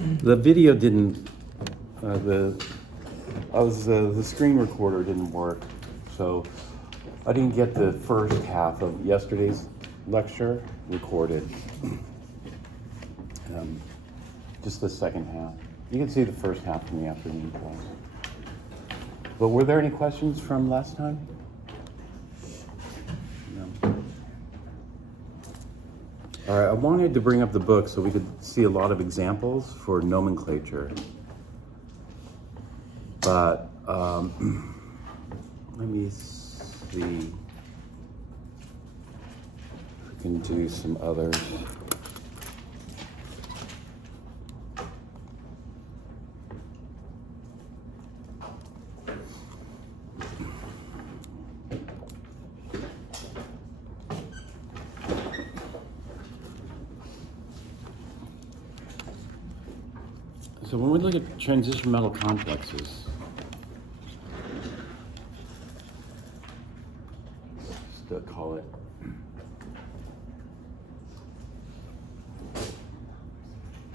The video didn't, the screen recorder didn't work, so I didn't get the first half of yesterday's lecture recorded. Just the second half. You can see the first half in the afternoon class. But were there any questions from last time? No. All right, I wanted to bring up the book so we could see a lot of examples for nomenclature. But let me see if we can do some others. So when we look at transition metal complexes, still call it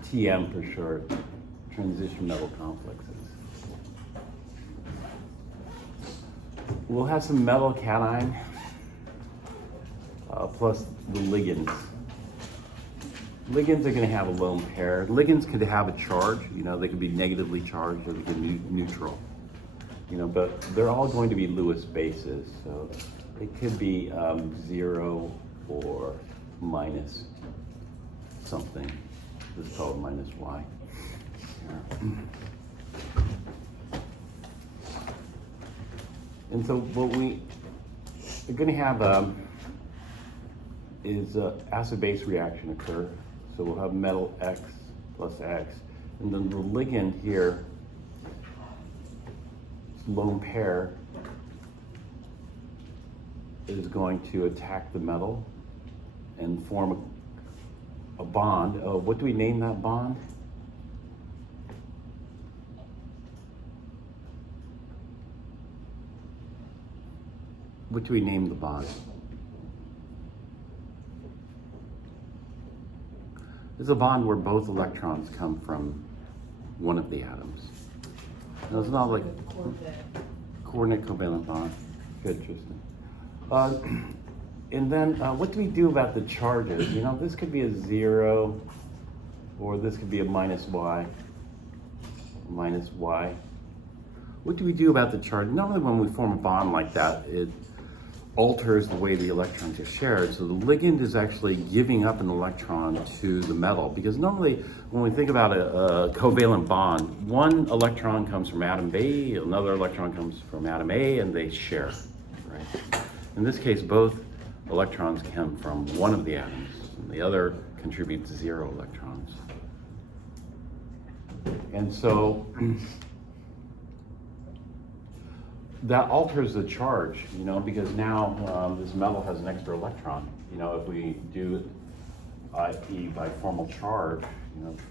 TM for short, transition metal complexes. We'll have some metal cation plus the ligands. Ligands are going to have a lone pair. Ligands could have a charge, they could be negatively charged or they could be neutral, but they're all going to be Lewis bases. So it could be 0 or minus something. Let's call it minus y. And so what we are going to have is acid-base reaction occur. So we'll have metal X plus X. And then the ligand here, lone pair, is going to attack the metal and form a bond. What do we name that bond? What do we name the bond? It's a bond where both electrons come from one of the atoms. Now, it's not like coordinate covalent bond. Good, Tristan. And then what do we do about the charges? This could be a 0, or this could be a minus y. What do we do about the charge? Normally when we form a bond like that, it alters the way the electrons are shared. So the ligand is actually giving up an electron to the metal, because normally when we think about a covalent bond, one electron comes from atom B, another electron comes from atom A, and they share, right? In this case, both electrons come from one of the atoms, and the other contributes 0 electrons. And so that alters the charge, because now this metal has an extra electron. If we do IP by formal charge,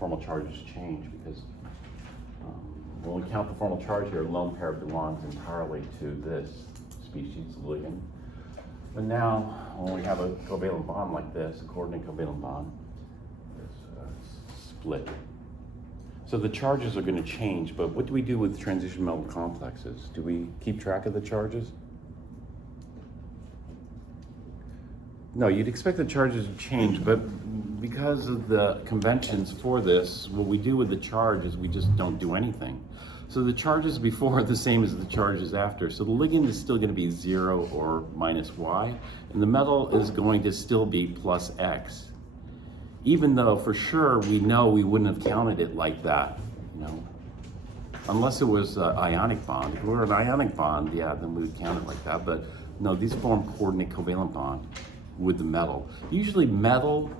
formal charges change, because when we count the formal charge here, lone pair belongs entirely to this species ligand. But now, when we have a covalent bond like this, a coordinate covalent bond, it's split. So the charges are going to change, but what do we do with transition metal complexes? Do we keep track of the charges? No, you'd expect the charges to change, but because of the conventions for this, what we do with the charge is we just don't do anything. So the charges before are the same as the charges after. So the ligand is still going to be 0 or minus y, and the metal is going to still be plus x. Even though for sure we know we wouldn't have counted it like that, unless it was an ionic bond. If it were an ionic bond, yeah, then we would count it like that. But no, these form coordinate covalent bond with the metal. Usually metal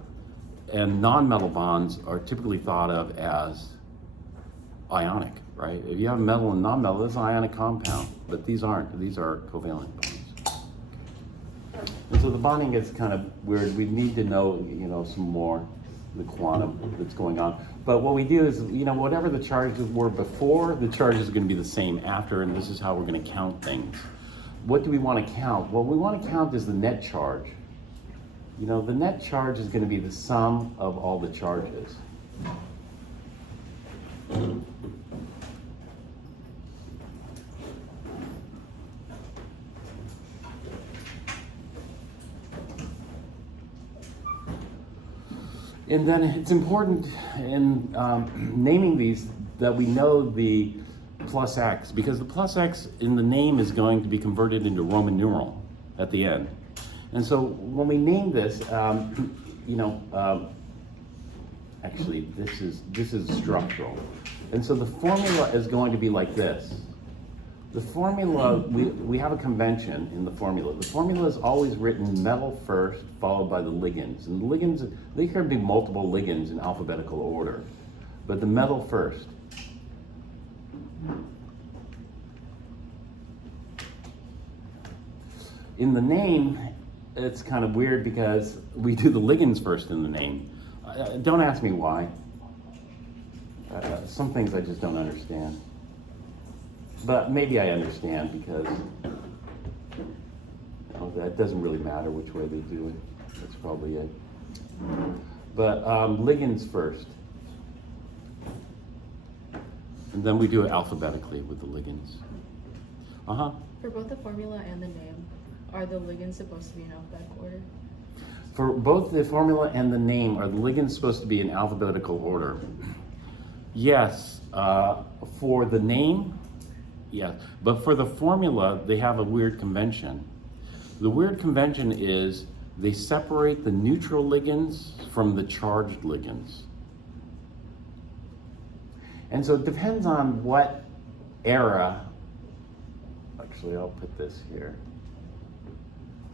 and non-metal bonds are typically thought of as ionic, right? If you have metal and non-metal, it's an ionic compound, but these aren't. These are covalent bonds. And so the bonding is kind of weird. We need to know, some more, the quantum that's going on. But what we do is, whatever the charges were before, the charges are going to be the same after, and this is how we're going to count things. What do we want to count? What we want to count is the net charge. The net charge is going to be the sum of all the charges. And then it's important in naming these that we know the plus x, because the plus x in the name is going to be converted into Roman numeral at the end. And so when we name this, actually this is structural. And so the formula is going to be like this. The formula, we have a convention in the formula. The formula is always written metal first, followed by the ligands. And the ligands, there can be multiple ligands in alphabetical order, but the metal first. In the name, it's kind of weird because we do the ligands first in the name. Don't ask me why. Some things I just don't understand. But maybe I understand because that doesn't really matter which way they do it. That's probably it. But ligands first. And then we do it alphabetically with the ligands. For both the formula and the name, are the ligands supposed to be in alphabetical order? For both the formula and the name, are the ligands supposed to be in alphabetical order? Yes. For the name, yes. But for the formula, they have a weird convention. The weird convention is they separate the neutral ligands from the charged ligands. And so it depends on what era. Actually, I'll put this here.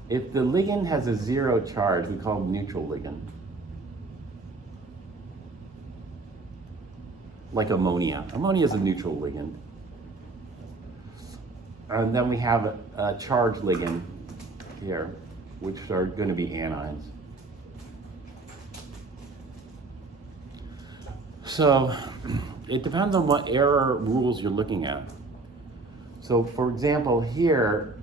If the ligand has a 0 charge, we call it neutral ligand. Like ammonia. Ammonia is a neutral ligand. And then we have a charged ligand here, which are going to be anions. So it depends on what error rules you're looking at. So for example, here,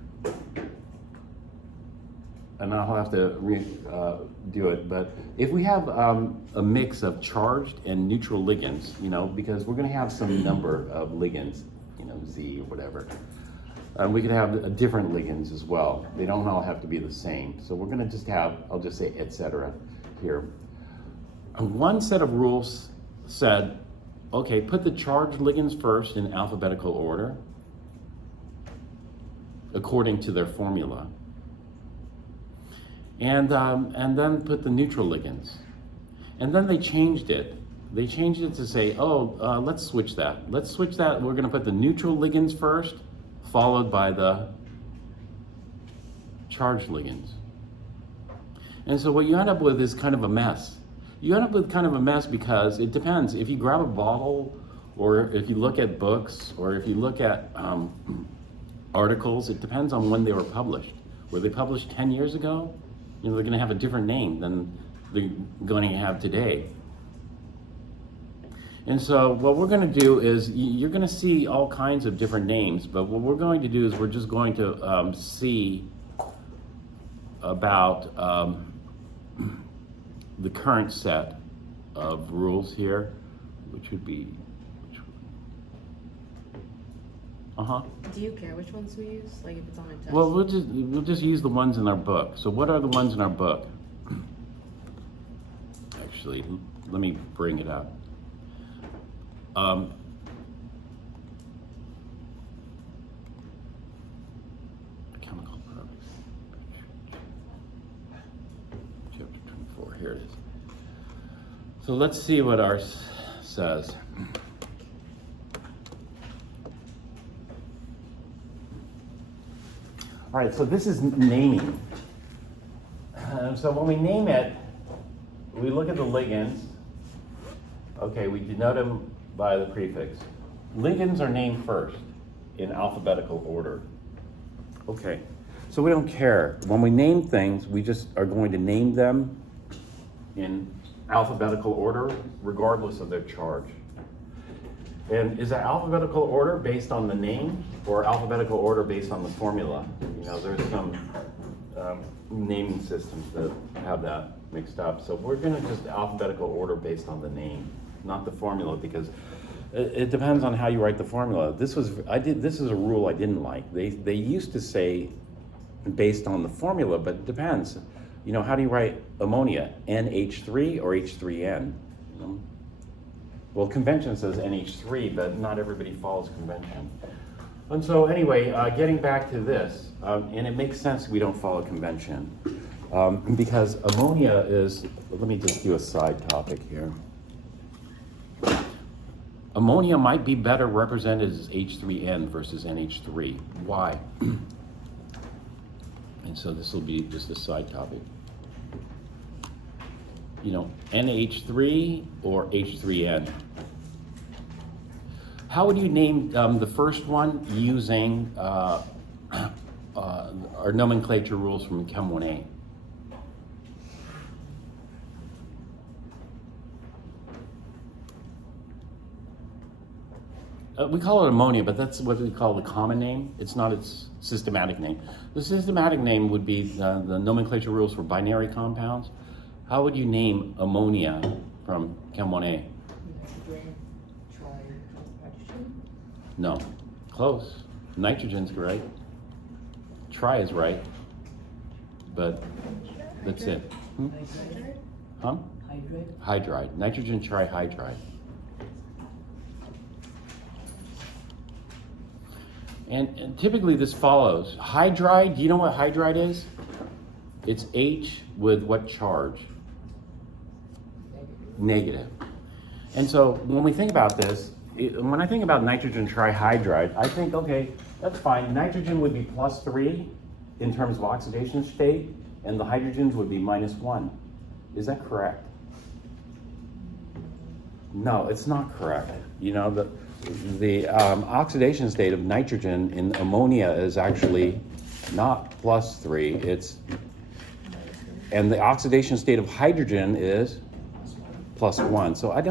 and I'll have to do it, but if we have a mix of charged and neutral ligands, because we're going to have some number of ligands, Z or whatever, we could have different ligands as well. They don't all have to be the same. So we're going to just have, I'll just say etc. here. One set of rules said, okay, put the charged ligands first in alphabetical order according to their formula. And then put the neutral ligands. And then they changed it. They changed it to say, let's switch that. Let's switch that. We're going to put the neutral ligands first, followed by the charged ligands. And so what you end up with is kind of a mess. You end up with kind of a mess because it depends. If you grab a bottle, or if you look at books, or if you look at articles, it depends on when they were published. Were they published 10 years ago? They're going to have a different name than they're going to have today. And so what we're going to do is, you're going to see all kinds of different names, but what we're going to do is we're just going to see about the current set of rules here, which would be, Do you care which ones we use? Like if it's on a test? Well, we'll just use the ones in our book. So what are the ones in our book? Actually, let me bring it up. Chemical products. Chapter 24, here it is. So let's see what ours says. All right, so this is naming. So when we name it, we look at the ligands. Okay, we denote them by the prefix. Ligands are named first in alphabetical order. Okay, so we don't care. When we name things, we just are going to name them in alphabetical order, regardless of their charge. And is that alphabetical order based on the name or alphabetical order based on the formula? There's some naming systems that have that mixed up. So we're going to just alphabetical order based on the name, not the formula, because It depends on how you write the formula. This is a rule I didn't like. They used to say based on the formula, but it depends. You know, how do you write ammonia? NH3 or H3N? You know? Well, convention says NH3, but not everybody follows convention. And so anyway, getting back to this, and it makes sense we don't follow convention, because ammonia is, let me just do a side topic here. Ammonia might be better represented as H3N versus NH3. Why? And so this will be just a side topic. You know, NH3 or H3N. How would you name the first one using our nomenclature rules from Chem 1A? We call it ammonia, but that's what we call the common name. It's not its systematic name. The systematic name would be the nomenclature rules for binary compounds. How would you name ammonia from Chem 1A? No. Close. Nitrogen's right. Tri is right. But that's it. Hmm? Huh? Hydride. Nitrogen trihydride. And typically this follows. Hydride, do you know what hydride is? It's H with what charge? Negative. And so when we think about this, when I think about nitrogen trihydride, I think, okay, that's fine. Nitrogen would be +3 in terms of oxidation state, and the hydrogens would be -1. Is that correct? No, it's not correct. You know, the oxidation state of nitrogen in ammonia is actually not +3, and the oxidation state of hydrogen is +1. So I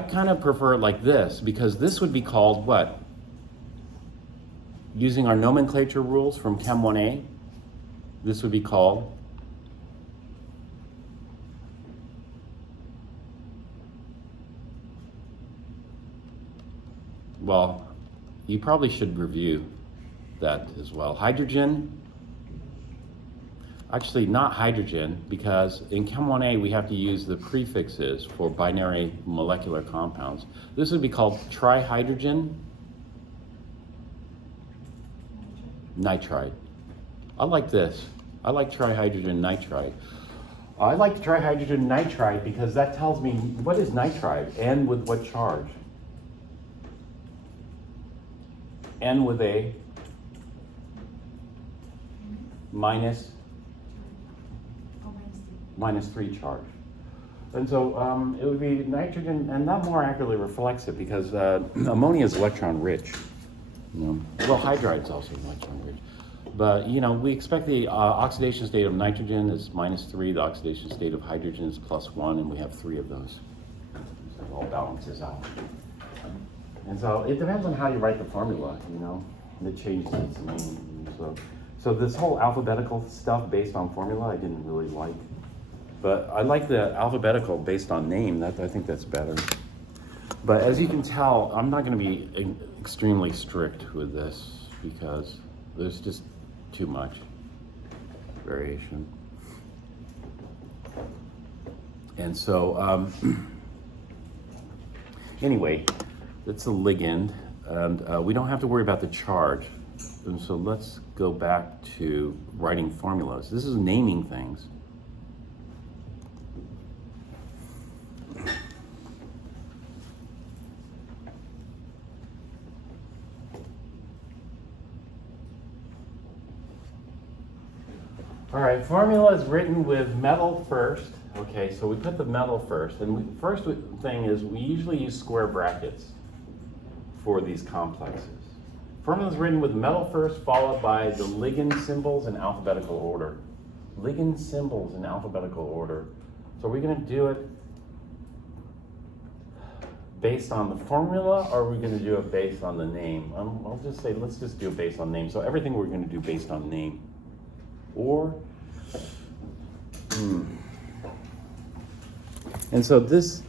kind of prefer it like this, because this would be called what? Using our nomenclature rules from Chem 1A, this would be called well, you probably should review that as well. Hydrogen, actually not hydrogen, because in Chem 1A we have to use the prefixes for binary molecular compounds. This would be called trihydrogen nitride. I like this. I like trihydrogen nitride. I like trihydrogen nitride because that tells me what is nitride and with what charge. N with a -3 charge. And so it would be nitrogen, and that more accurately reflects it, because ammonia is electron rich. You know? Well, hydride is also electron rich. But you know, we expect the oxidation state of nitrogen is -3, the oxidation state of hydrogen is +1, and we have 3 of those. So it all balances out. And so it depends on how you write the formula, you know, and it changes its name. So this whole alphabetical stuff based on formula, I didn't really like. But I like the alphabetical based on name. I think that's better. But as you can tell, I'm not going to be extremely strict with this, because there's just too much variation. And so, anyway, it's a ligand, and we don't have to worry about the charge. And so let's go back to writing formulas. This is naming things. All right, formula is written with metal first. Okay, so we put the metal first. And first thing is we usually use square brackets for these complexes. Formula is written with metal first, followed by the ligand symbols in alphabetical order. Ligand symbols in alphabetical order. So are we going to do it based on the formula, or are we going to do it based on the name? I'll just say, let's just do it based on name. So everything we're going to do based on name. Or, And so this,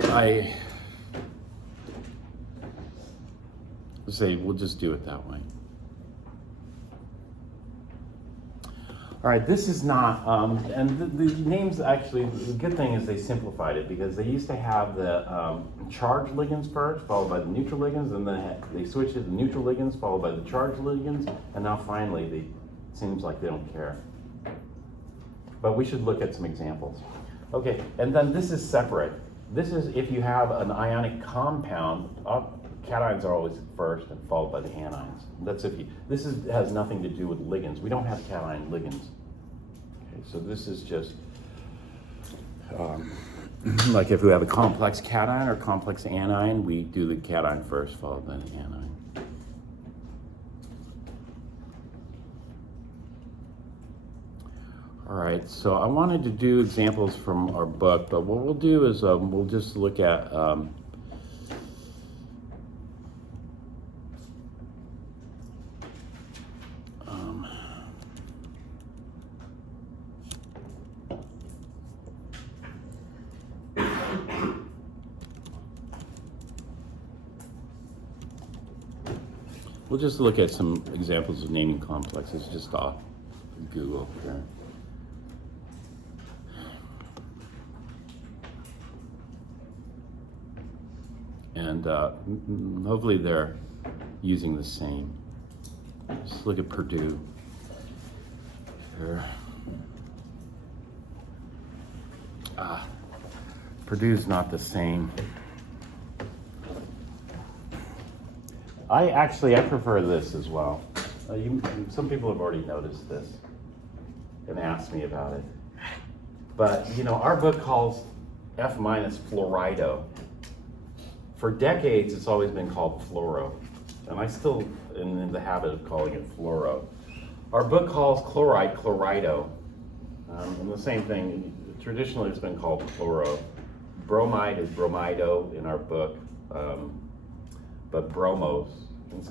I say we'll just do it that way. All right, this is not, and the names actually, the good thing is they simplified it because they used to have the charged ligands first, followed by the neutral ligands, and then they switched it to neutral ligands, followed by the charged ligands, and now finally, it seems like they don't care. But we should look at some examples. Okay, and then this is separate. This is if you have an ionic compound, cations are always first and followed by the anions. That's if you, has nothing to do with ligands. We don't have cation ligands. Okay, so this is just like if we have a complex cation or complex anion, we do the cation first, followed by the anion. All right, so I wanted to do examples from our book, but what we'll do is we'll just look at we'll just look at some examples of naming complexes just off Google here. And hopefully they're using the same. Just look at Purdue here. Purdue's not the same. I prefer this as well. Some people have already noticed this and asked me about it. But you know, our book calls F- fluorido. For decades, it's always been called fluoro, and I still am in the habit of calling it fluoro. Our book calls chloride chlorido, and the same thing. Traditionally, it's been called fluoro. Bromide is bromido in our book, but bromose, and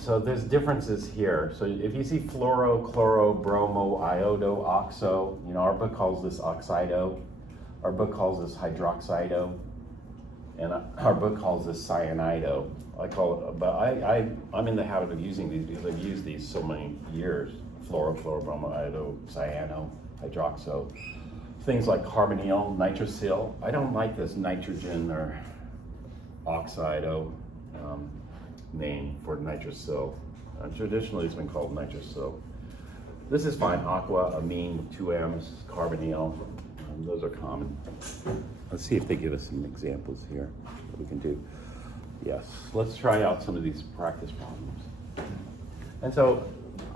so there's differences here. So if you see fluoro, chloro, bromo, iodo, oxo, you know, our book calls this oxido. Our book calls this hydroxido. And our book calls this cyanido. I call it, but I'm in the habit of using these because I've used these so many years. Fluoro, chlorobromo, iodo, cyano, hydroxo. Things like carbonyl, nitrosyl. I don't like this nitrogen or oxido name for nitrosyl. Traditionally, it's been called nitrosyl. This is fine. Aqua, amine, 2 M's, carbonyl. Those are common. Let's see if they give us some examples here that we can do. Yes, let's try out some of these practice problems. And so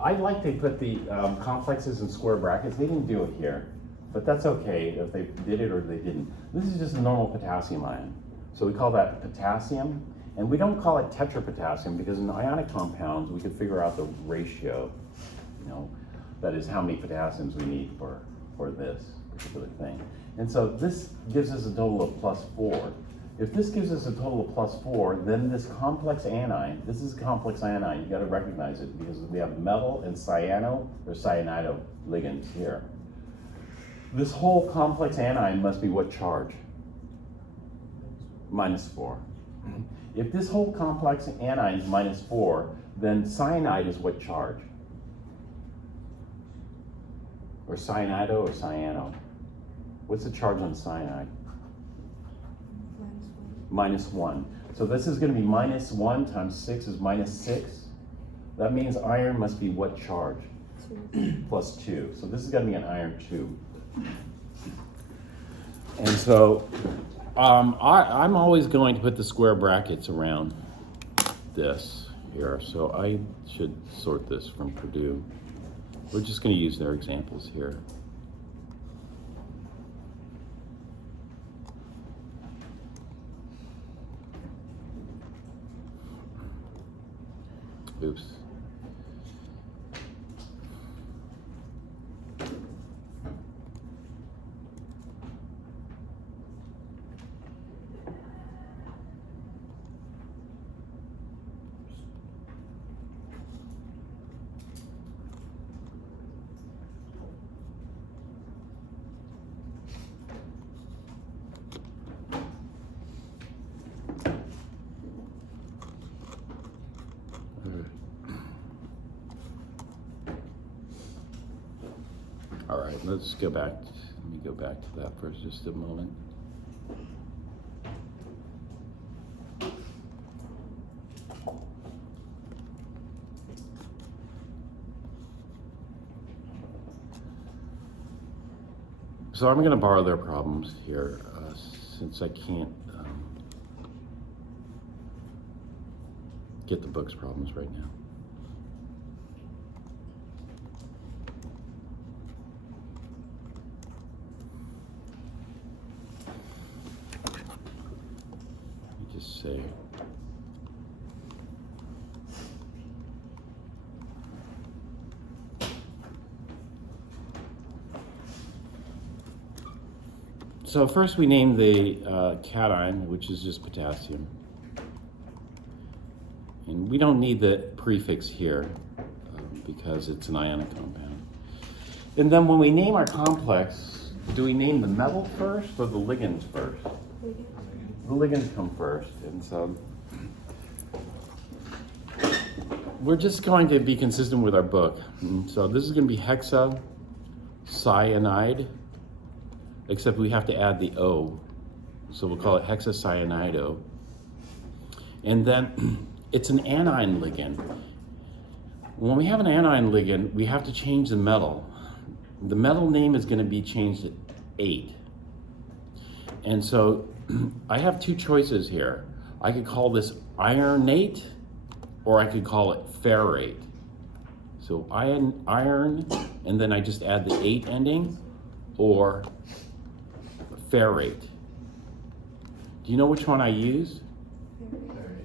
I like to put the complexes in square brackets. They didn't do it here, but that's okay if they did it or they didn't. This is just a normal potassium ion. So we call that potassium, and we don't call it tetrapotassium because in ionic compounds, we could figure out the ratio, you know, that is how many potassiums we need for this particular thing. And so this gives us a total of +4. If this gives us a total of +4, then this complex anion, this is a complex anion, you gotta recognize it because we have metal and cyano or cyanido ligands here. This whole complex anion must be what charge? -4. If this whole complex anion is -4, then cyanide is what charge? Or cyanido or cyano? What's the charge on cyanide? -1. So this is going to be -1 times 6 is -6. That means iron must be what charge? 2. +2. So this is going to be an iron 2. And so I'm always going to put the square brackets around this here. So I should sort this from Purdue. We're just going to use their examples here. Oops. let's go back. Let me go back to that for just a moment. So I'm going to borrow their problems here, since I can't get the book's problems right now. Let me just say. So first we name the cation, which is just potassium. And we don't need the prefix here because it's an ionic compound. And then when we name our complex, do we name the metal first or the ligands first? The ligands come first. And so we're just going to be consistent with our book. And so this is going to be hexacyanide, except we have to add the O. So we'll call it hexacyanido. And then it's an anion ligand. When we have an anion ligand, we have to change the metal. The metal name is going to be changed to 8. And so I have two choices here. I could call this ironate, or I could call it ferrate. So iron, and then I just add the 8 ending, or ferrate. Do you know which one I use?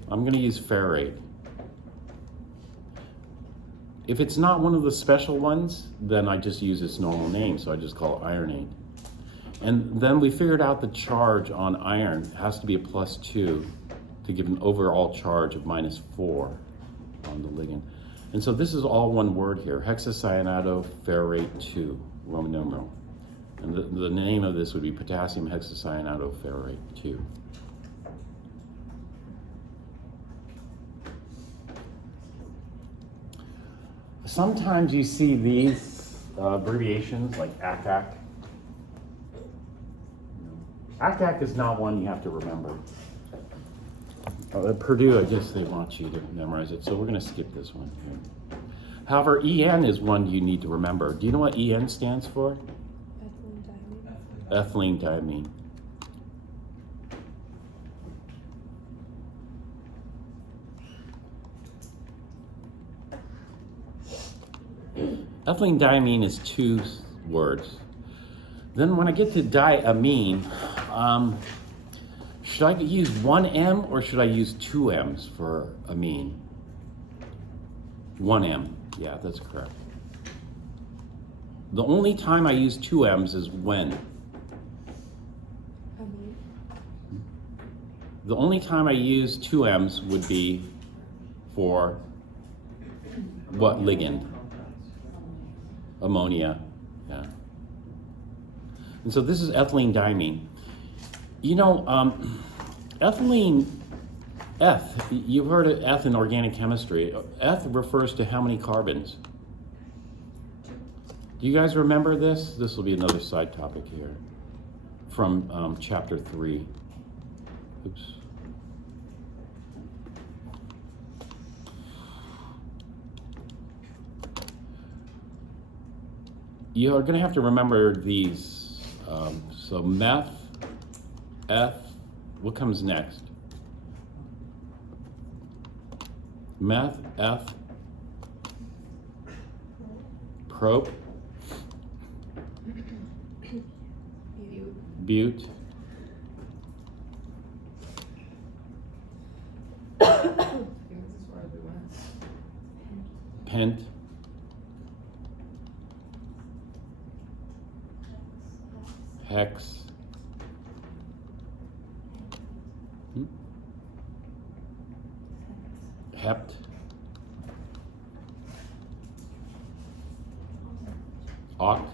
I'm going to use ferrate. If it's not one of the special ones, then I just use its normal name, so I just call it ironate. And then we figured out the charge on iron has to be a +2 to give an overall charge of -4 on the ligand. And so this is all one word here, hexacyanidoferrate 2, Roman numeral. And the name of this would be potassium hexacyanidoferrate 2. Sometimes you see these abbreviations like ACAC. ACAC is not one you have to remember. At Purdue, I guess they want you to memorize it, so we're going to skip this one here. However, EN is one you need to remember. Do you know what EN stands for? Ethylene diamine. Ethylene diamine is 2 words. Then when I get to diamine, should I use 1 M or should I use 2 M's for amine? 1 M, yeah, that's correct. The only time I use 2 M's is when? The only time I use 2 M's would be for what ligand? Ammonia, yeah. And so this is ethylene diamine. You know, ethylene, eth, you've heard of eth in organic chemistry. Eth refers to how many carbons? Do you guys remember this? This will be another side topic here from chapter 3. Oops. You are going to have to remember these. So meth, eth, what comes next? Meth, eth, prop, bute, pent, hex, hept, oct,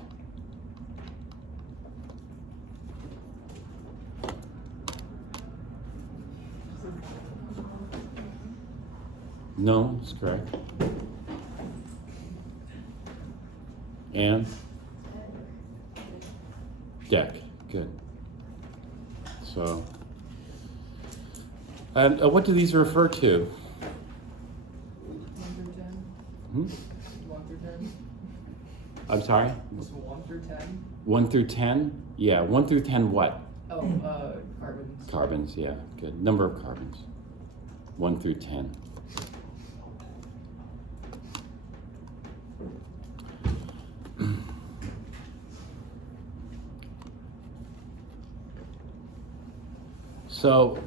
no, that's correct. Deck, good. So, and what do these refer to? 1 through 10. Hmm? 1 through 10. I'm sorry? So 1 through 10. 1 through 10? Yeah, 1 through 10 what? Oh, carbons. Carbons, yeah, good. Number of carbons. 1 through 10. So,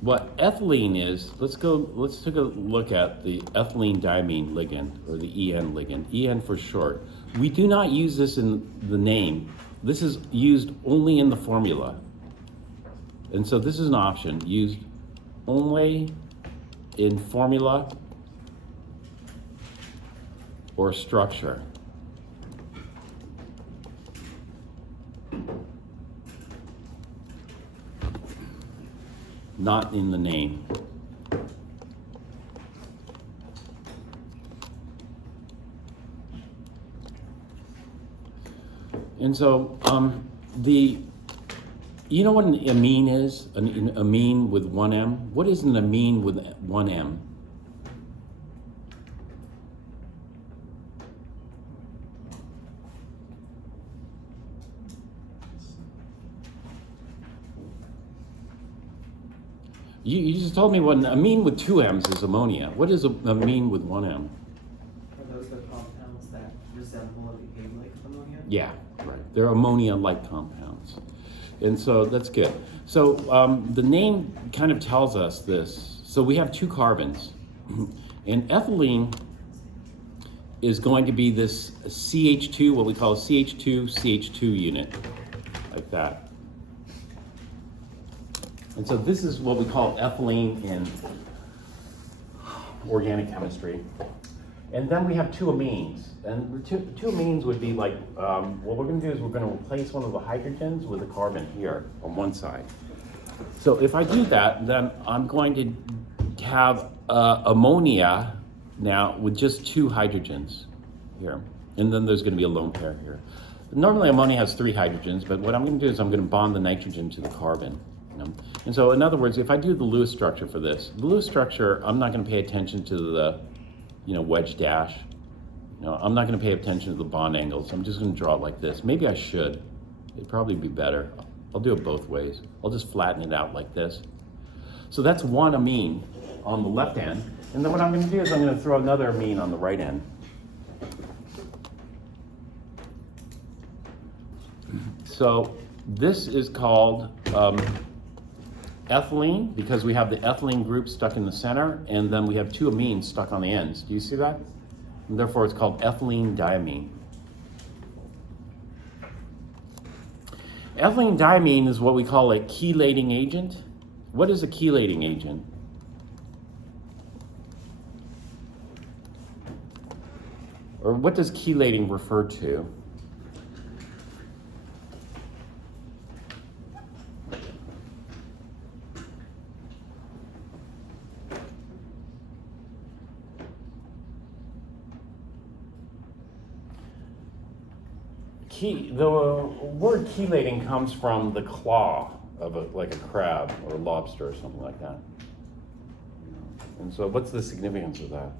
what ethylene is, let's take a look at the ethylene diamine ligand, or the EN ligand, EN for short. We do not use this in the name. This is used only in the formula. And so this is an option, used only in formula or structure. Not in the name. And so you know what an amine is? An amine with one M? What is an amine with one M? You just told me what an amine with two M's is ammonia. What is an amine with one M? Are those the compounds that resemble and behave like ammonia? Yeah, right. They're ammonia-like compounds. And so that's good. So the name kind of tells us this. So we have two carbons. And ethylene is going to be this CH2, what we call a CH2 unit, like that. And so this is what we call ethylene in organic chemistry. And then we have two amines. And the two amines would be like, what we're going to do is we're going to replace one of the hydrogens with a carbon here on one side. So if I do that, then I'm going to have ammonia now with just two hydrogens here. And then there's going to be a lone pair here. Normally ammonia has three hydrogens, but what I'm going to do is I'm going to bond the nitrogen to the carbon. And so in other words, if I do the Lewis structure for this, the Lewis structure, I'm not going to pay attention to the wedge dash. I'm not going to pay attention to the bond angles. I'm just going to draw it like this. Maybe I should. It'd probably be better. I'll do it both ways. I'll just flatten it out like this. So that's one amine on the left end. And then what I'm going to do is I'm going to throw another amine on the right end. So this is called ethylene, because we have the ethylene group stuck in the center, and then we have two amines stuck on the ends. Do you see that? And therefore it's called ethylene diamine. Ethylene diamine is what we call a chelating agent. What is a chelating agent? Or what does chelating refer to? The word chelating comes from the claw of like a crab or a lobster or something like that. And so what's the significance of that?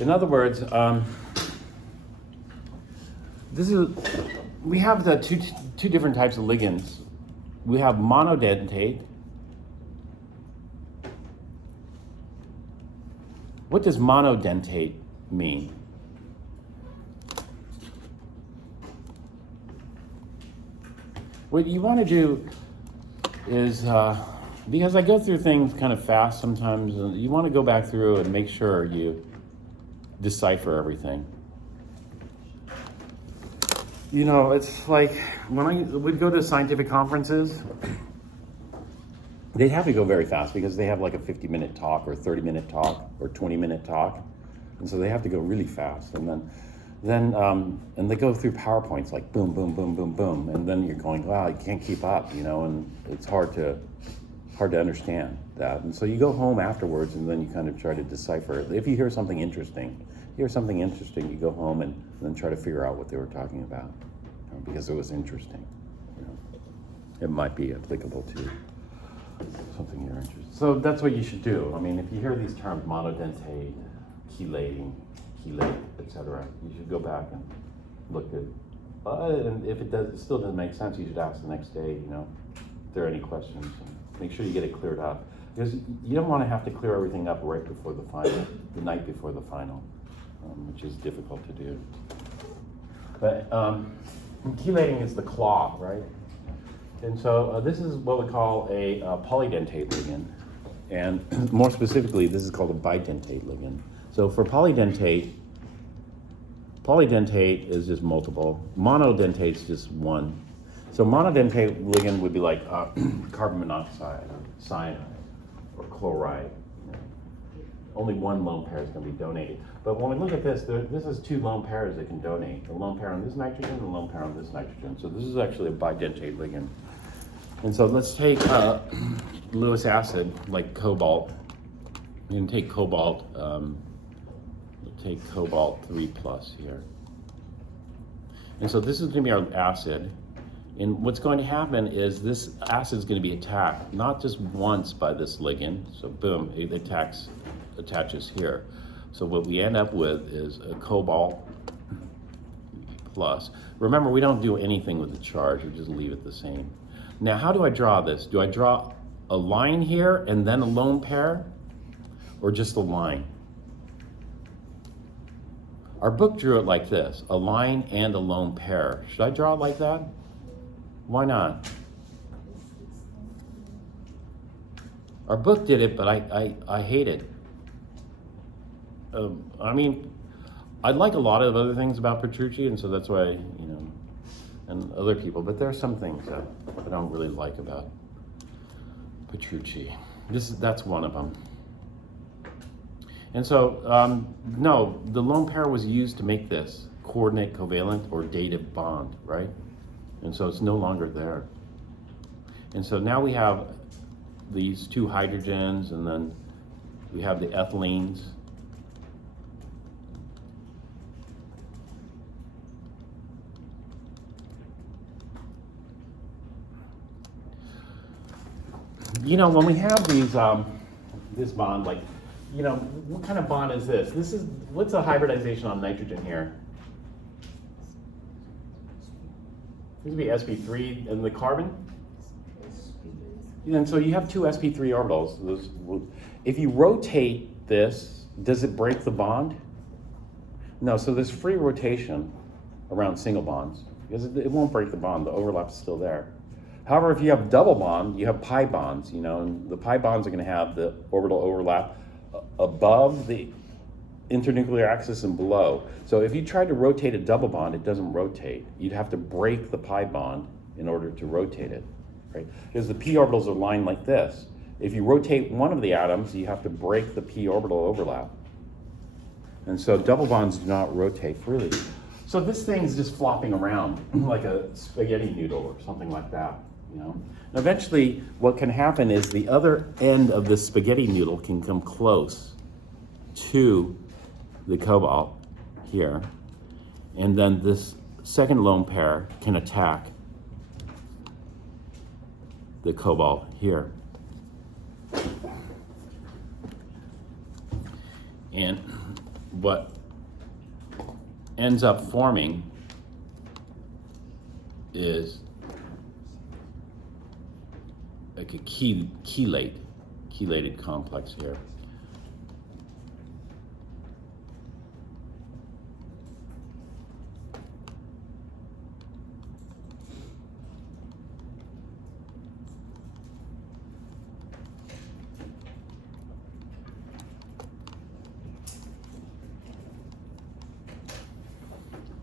In other words, we have the two different types of ligands. We have monodentate. What does monodentate mean? What you want to do is, because I go through things kind of fast sometimes, you want to go back through and make sure you decipher everything. It's like when I would go to scientific conferences, they'd have to go very fast because they have like a 50-minute talk or 30-minute talk or 20-minute talk. And so they have to go really fast. And then they go through PowerPoints like boom, boom, boom, boom, boom. And then you're going, wow, you can't keep up, and it's hard to understand that. And so you go home afterwards and then you kind of try to decipher it. If you hear something interesting, hear something interesting, you go home and then try to figure out what they were talking about, because it was interesting. You know, it might be applicable to something you're interested in. So that's what you should do. I mean, if you hear these terms, monodentate, chelating, chelate, etc., you should go back and look at. And if it still doesn't make sense, you should ask the next day. You know, if there are any questions, and make sure you get it cleared up, because you don't want to have to clear everything up right before the final, the night before the final, which is difficult to do. But chelating is the claw, right? And so this is what we call a polydentate ligand, and more specifically, this is called a bidentate ligand. So for polydentate is just multiple. Monodentate is just one. So monodentate ligand would be like carbon monoxide, or cyanide, or chloride. You know. Only one lone pair is going to be donated. But when we look at this, this is two lone pairs that can donate. A lone pair on this nitrogen and a lone pair on this nitrogen. So this is actually a bidentate ligand. And so let's take Lewis acid, like cobalt. You can take cobalt. Take cobalt 3+ here. And so this is going to be our acid. And what's going to happen is this acid is going to be attacked, not just once by this ligand. So boom, it attaches here. So what we end up with is a cobalt plus. Remember, we don't do anything with the charge, we just leave it the same. Now, how do I draw this? Do I draw a line here and then a lone pair, or just a line? Our book drew it like this, a line and a lone pair. Should I draw it like that? Why not? Our book did it, but I hate it. I mean, I like a lot of other things about Petrucci, and so that's why, you know, and other people, but there are some things that I don't really like about Petrucci. That's one of them. And so, no, the lone pair was used to make this coordinate covalent or dative bond, right? And so it's no longer there. And so now we have these two hydrogens, and then we have the ethylenes. You know, when we have these, this bond, like, you know, what kind of bond is this? What's a hybridization on nitrogen here? This would be sp3 and the carbon? And so you have two sp3 orbitals. If you rotate this, does it break the bond? No, so there's free rotation around single bonds, because it won't break the bond, the overlap is still there. However, if you have double bond, you have pi bonds, you know, and the pi bonds are going to have the orbital overlap above the internuclear axis and below. So if you tried to rotate a double bond, it doesn't rotate. You'd have to break the pi bond in order to rotate it, right? Because the p orbitals are lined like this. If you rotate one of the atoms, you have to break the p orbital overlap. And so double bonds do not rotate freely. So this thing's just flopping around like a spaghetti noodle or something like that, you know? And eventually, what can happen is the other end of this spaghetti noodle can come close to the cobalt here, and then this second lone pair can attack the cobalt here. And what ends up forming is like a chelated complex here.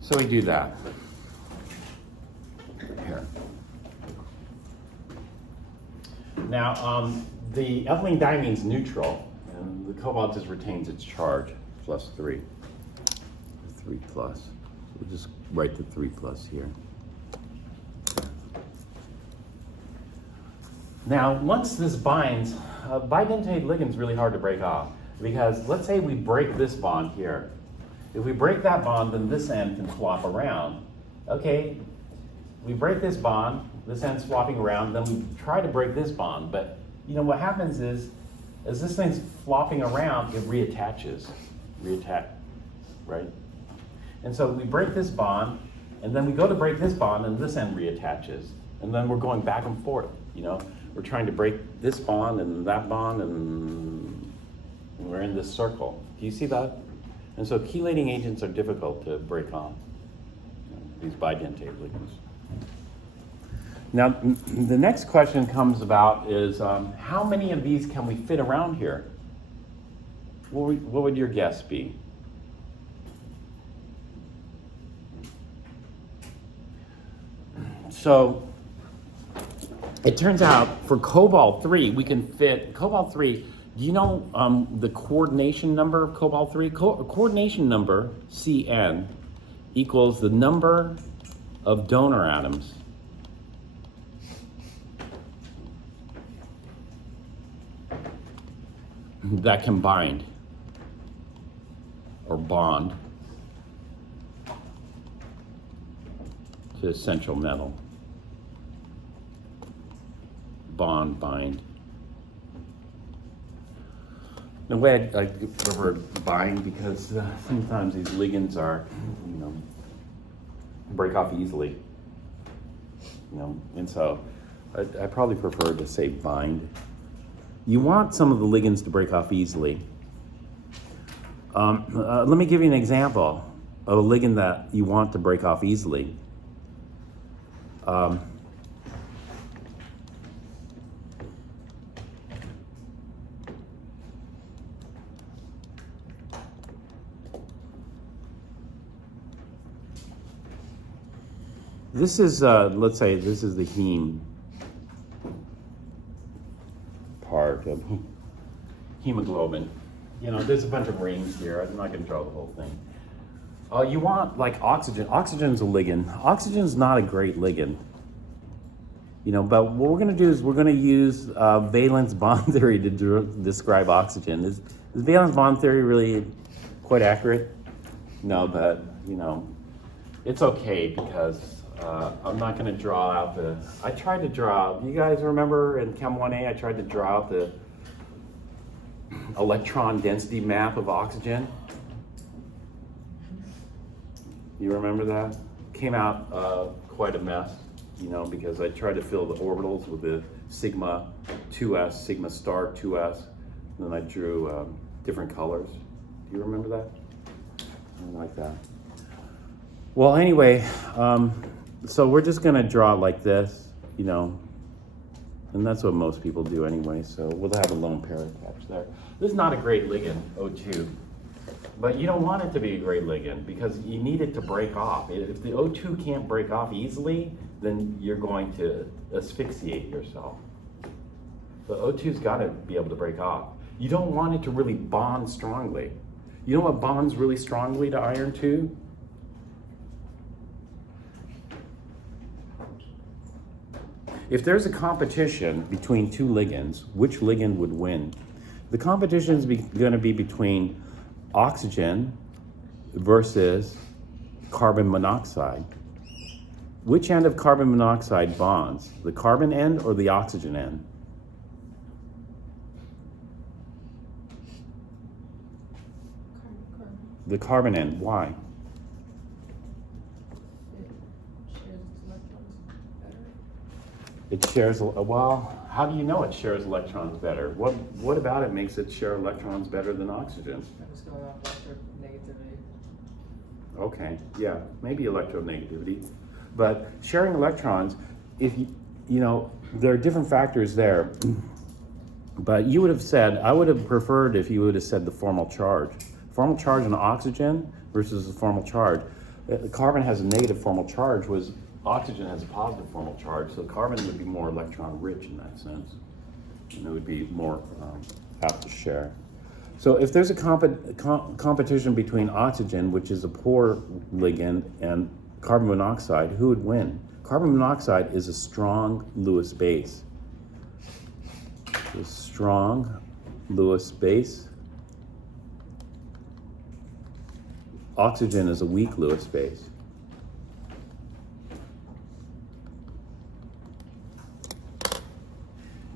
So we do that here. Now, the ethylene diamine's neutral, and the cobalt just retains its charge, +3. 3+. We'll just write the 3+ here. Now, once this binds, bidentate ligand's really hard to break off, because let's say we break this bond here, If we break that bond, then this end can flop around. Okay, we break this bond, this end's flopping around, then we try to break this bond, but you know what happens is, as this thing's flopping around, it reattaches, right? And so we break this bond, and then we go to break this bond, and this end reattaches. And then we're going back and forth, you know? We're trying to break this bond and that bond, and we're in this circle. Do you see that? And so chelating agents are difficult to break off, you know, these bidentate ligands. Now, the next question comes about is, how many of these can we fit around here? What would your guess be? So, it turns out for cobalt-3, we can fit, cobalt-3, do you know the coordination number of cobalt-3? Coordination number, Cn, equals the number of donor atoms that can bind or bond to essential metal. Bond, bind. The way I prefer bind because sometimes these ligands are, you know, break off easily. You know, and so I probably prefer to say bind. You want some of the ligands to break off easily. Let me give you an example of a ligand that you want to break off easily. This is, let's say, this is the heme part of hemoglobin. You know, there's a bunch of rings here. I'm not going to draw the whole thing. You want, like, oxygen. Oxygen's a ligand. Oxygen's not a great ligand. You know, but what we're going to do is we're going to use valence bond theory to describe oxygen. Is valence bond theory really quite accurate? No, but, you know, it's okay because I'm not going to draw out the, I tried to draw, you guys remember in Chem 1A, I tried to draw out the electron density map of oxygen. You remember that? Came out quite a mess, you know, because I tried to fill the orbitals with the sigma 2s, sigma star 2s, and then I drew different colors. Do you remember that? Something like that. Well, anyway, so we're just gonna draw it like this, you know, and that's what most people do anyway, so we'll have a lone pair attached there. This is not a great ligand, O2, but you don't want it to be a great ligand because you need it to break off. If the O2 can't break off easily, then you're going to asphyxiate yourself. The O2's gotta be able to break off. You don't want it to really bond strongly. You know what bonds really strongly to iron 2? If there's a competition between two ligands, which ligand would win? The competition is going to be between oxygen versus carbon monoxide. Which end of carbon monoxide bonds? The carbon end or the oxygen end? The carbon end. Why? It shares, well, how do you know it shares electrons better? What about it makes it share electrons better than oxygen? It's going off electronegativity. Okay, yeah, maybe electronegativity. But sharing electrons, if you know, there are different factors there. But you would have said, I would have preferred if you would have said the formal charge. Formal charge on oxygen versus the formal charge. Carbon has a negative formal charge, was oxygen has a positive formal charge, so carbon would be more electron rich in that sense. And it would be more apt to share. So if there's a competition between oxygen, which is a poor ligand, and carbon monoxide, who would win? Carbon monoxide is a strong Lewis base. A strong Lewis base. oxygen is a weak Lewis base.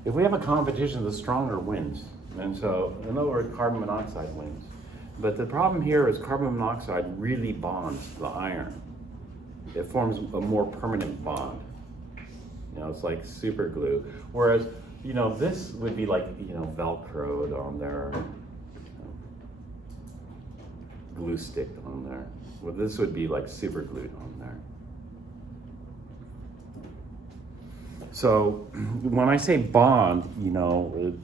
If we have a competition, the stronger wins. And so, in other words, carbon monoxide wins. But the problem here is carbon monoxide really bonds the iron. It forms a more permanent bond. You know, it's like super glue. Whereas, you know, this would be like, you know, Velcroed on there, glue sticked on there. Well, this would be like super glued on there. So when I say bond, you know, it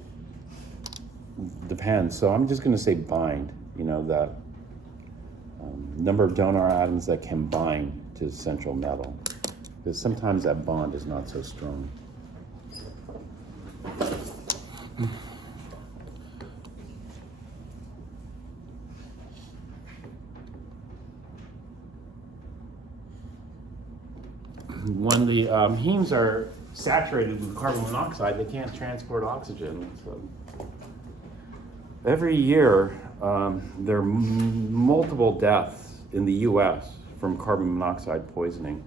depends. So I'm just going to say bind, you know, that number of donor atoms that can bind to central metal. Because sometimes that bond is not so strong. When the hemes are saturated with carbon monoxide, they can't transport oxygen. So every year, there are multiple deaths in the U.S. from carbon monoxide poisoning.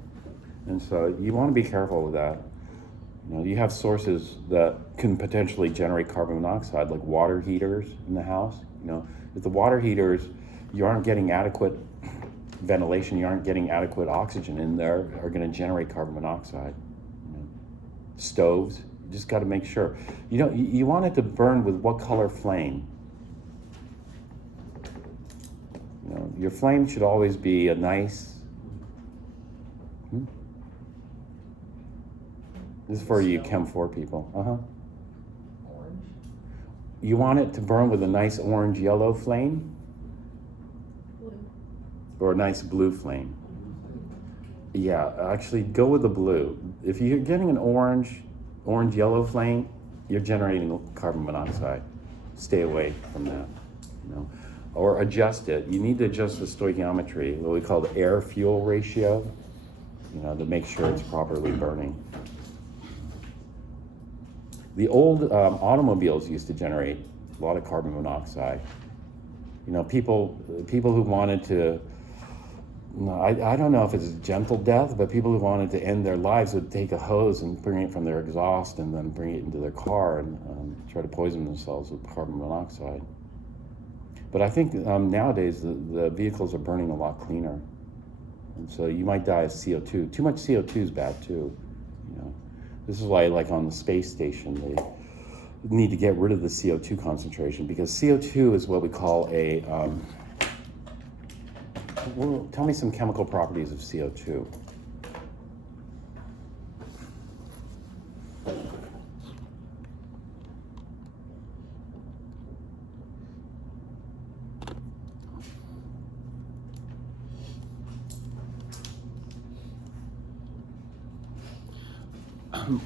And so you want to be careful with that. You know, you have sources that can potentially generate carbon monoxide, like water heaters in the house. You know, if the water heaters, you aren't getting adequate ventilation, you aren't getting adequate oxygen in there, are going to generate carbon monoxide. You know, stoves, you just got to make sure. You know, you want it to burn with what color flame? You know, your flame should always be a nice. This is for you Chem 4 people. Orange. You want it to burn with a nice orange-yellow flame? Blue. Or a nice blue flame? Yeah, actually go with the blue. If you're getting an orange-yellow flame, you're generating carbon monoxide. Stay away from that, you know. Or adjust it. You need to adjust the stoichiometry, what we call the air-fuel ratio, you know, to make sure it's properly burning. The old automobiles used to generate a lot of carbon monoxide. You know, people who wanted to, I don't know if it's a gentle death, but people who wanted to end their lives would take a hose and bring it from their exhaust and then bring it into their car and try to poison themselves with carbon monoxide. But I think nowadays the vehicles are burning a lot cleaner. And so you might die of CO2. Too much CO2 is bad too, you know. This is why, like on the space station, they need to get rid of the CO2 concentration, because CO2 is what we call a, well, tell me some chemical properties of CO2.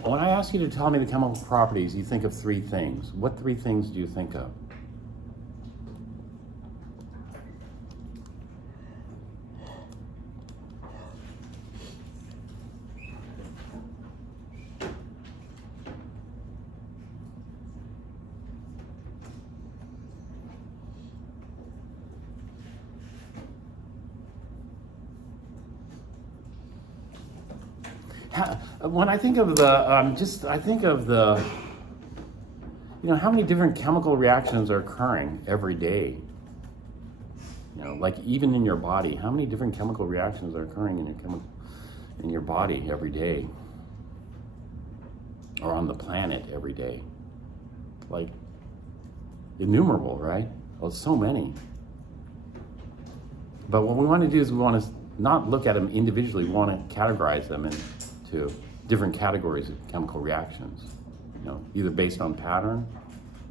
When I ask you to tell me the chemical properties, you think of three things. What three things do you think of? When I think of the, I think of the, you know, how many different chemical reactions are occurring every day? You know, like even in your body, how many different chemical reactions are occurring in your body every day? Or on the planet every day? Like, innumerable, right? Well, so many. But what we want to do is we want to not look at them individually, we want to categorize them into different categories of chemical reactions, you know, either based on pattern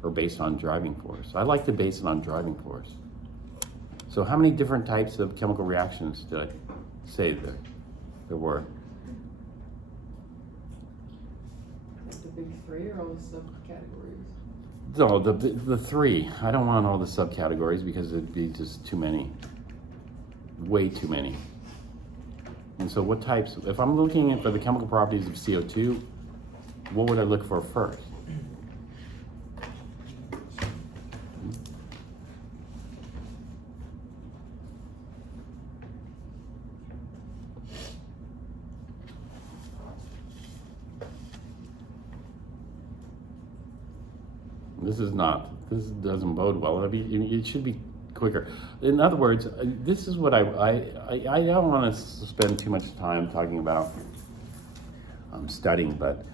or based on driving force. I like to base it on driving force. So how many different types of chemical reactions did I say there were? The big three or all the subcategories? No, the three. I don't want all the subcategories because it'd be just too many. Way too many. And so what types, if I'm looking for the chemical properties of CO2, what would I look for first? this doesn't bode well. I mean, it should be quicker. In other words, this is what I don't want to spend too much time talking about studying, but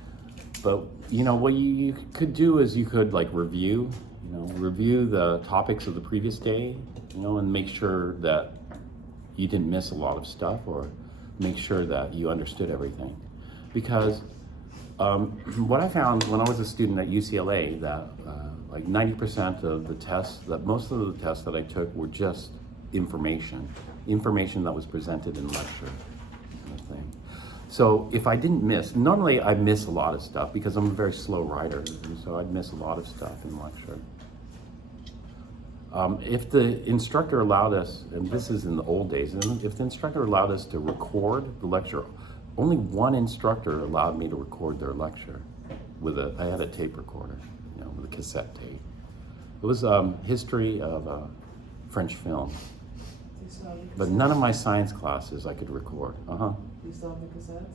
you know, what you could do is you could like review the topics of the previous day, you know, and make sure that you didn't miss a lot of stuff, or make sure that you understood everything. Because what I found when I was a student at UCLA, that like 90% of the tests, that most of the tests that I took were just information that was presented in lecture kind of thing. So if I didn't miss, normally I miss a lot of stuff because I'm a very slow writer, and so I'd miss a lot of stuff in lecture. If the instructor allowed us, and this is in the old days, and if the instructor allowed us to record the lecture, only one instructor allowed me to record their lecture I had a tape recorder, you know, with a cassette tape. It was history of French film. But none of my science classes I could record. Do you still have the cassettes?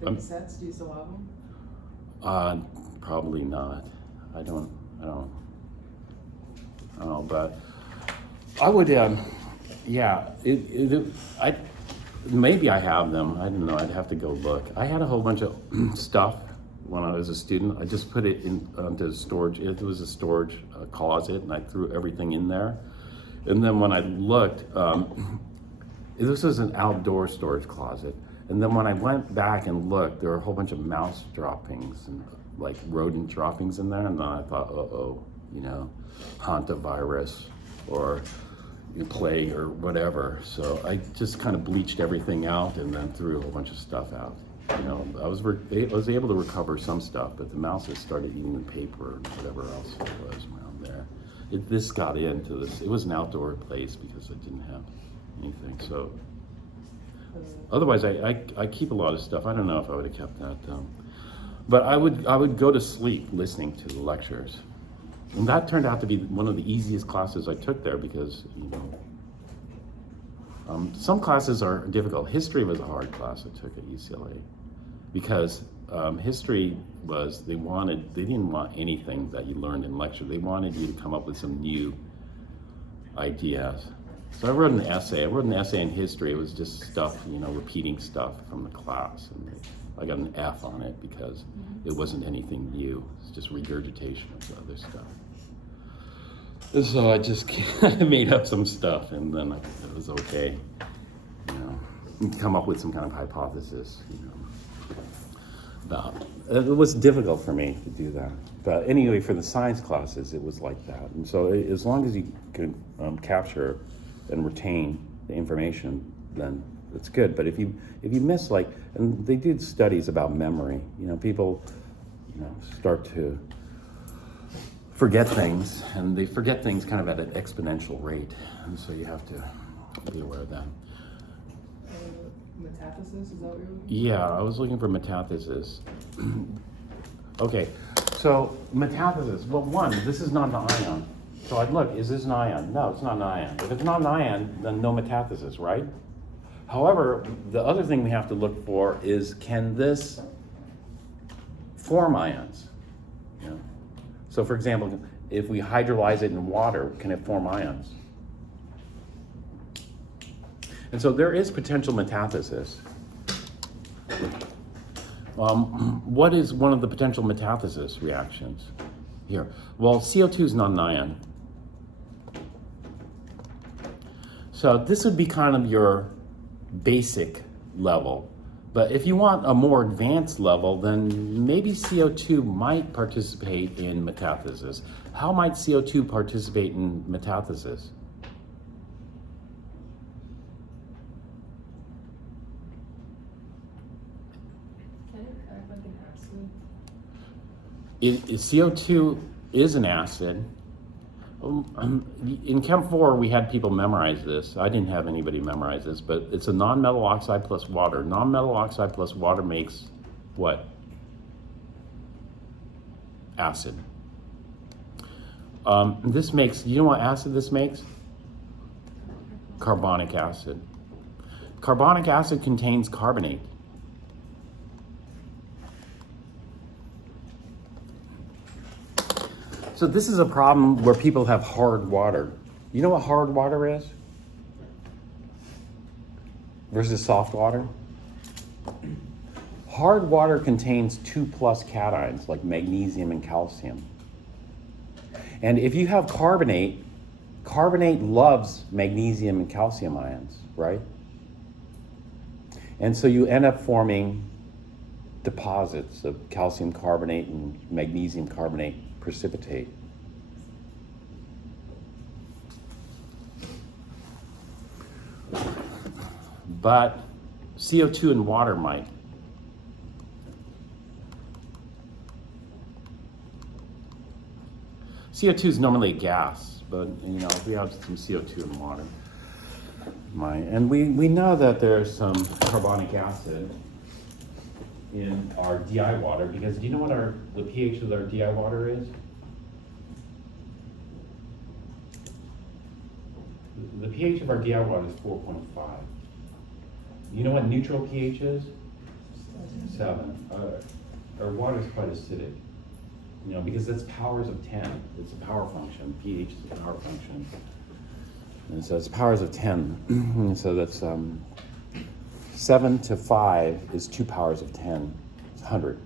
The cassettes, do you still have them? Probably not. I don't know, but I would, yeah, maybe I have them. I don't know, I'd have to go look. I had a whole bunch of stuff when I was a student. I just put it into storage. It was a storage closet, and I threw everything in there. And then when I looked, this was an outdoor storage closet. And then when I went back and looked, there were a whole bunch of mouse droppings and like rodent droppings in there. And then I thought, you know, hantavirus or plague or whatever. So I just kind of bleached everything out and then threw a whole bunch of stuff out. You know, I was able to recover some stuff, but the mouses started eating the paper and whatever else it was around there. This got into this. It was an outdoor place because I didn't have anything. So otherwise, I keep a lot of stuff. I don't know if I would have kept that. But I would go to sleep listening to the lectures. And that turned out to be one of the easiest classes I took there because, you know, some classes are difficult. History was a hard class I took at UCLA because history was, they didn't want anything that you learned in lecture. They wanted you to come up with some new ideas. So I wrote an essay. In history. It was just stuff, you know, repeating stuff from the class. And I got an F on it because it wasn't anything new. It's just regurgitation of the other stuff. And so I just made up some stuff, and then it was okay. You know, come up with some kind of hypothesis. You know, about it was difficult for me to do that. But anyway, for the science classes, it was like that. And so as long as you could capture and retain the information, then it's good. But if you miss, like, and they did studies about memory, you know, people, you know, start to forget things, and they forget things kind of at an exponential rate, and so you have to be aware of that. Metathesis, is that what you're looking for? Yeah, I was looking for metathesis. Okay, so metathesis, well, one, this is not an ion. So I'd look, is this an ion? No, it's not an ion. If it's not an ion, then no metathesis, right? However, the other thing we have to look for is, can this form ions? You know? So for example, if we hydrolyze it in water, can it form ions? And so there is potential metathesis. What is one of the potential metathesis reactions here? Well, CO2 is not an ion. So this would be kind of your basic level. But if you want a more advanced level, then maybe CO2 might participate in metathesis. How might CO2 participate in metathesis? Can it act like an acid? CO2 is an acid. In Chem 4, we had people memorize this. I didn't have anybody memorize this, but it's a non-metal oxide plus water. Non-metal oxide plus water makes what? Acid. This makes, you know what acid this makes? Carbonic acid. Carbonic acid contains carbonate. So this is a problem where people have hard water. You know what hard water is? Versus soft water? Hard water contains 2+ cations like magnesium and calcium. And if you have carbonate, carbonate loves magnesium and calcium ions, right? And so you end up forming deposits of calcium carbonate and magnesium carbonate precipitate. But CO2 and water might. CO2 is normally a gas, but you know, if we have some CO2 in water, might. And we know that there's some carbonic acid in our DI water, because do you know what the pH of our DI water is? The pH of our DI water is 4.5. You know what neutral pH is? 7. Our water is quite acidic, you know, because that's powers of 10. It's a power function. pH is a power function. And so it's powers of 10. And so that's 7 to 5 is 2 powers of 10. It's 100,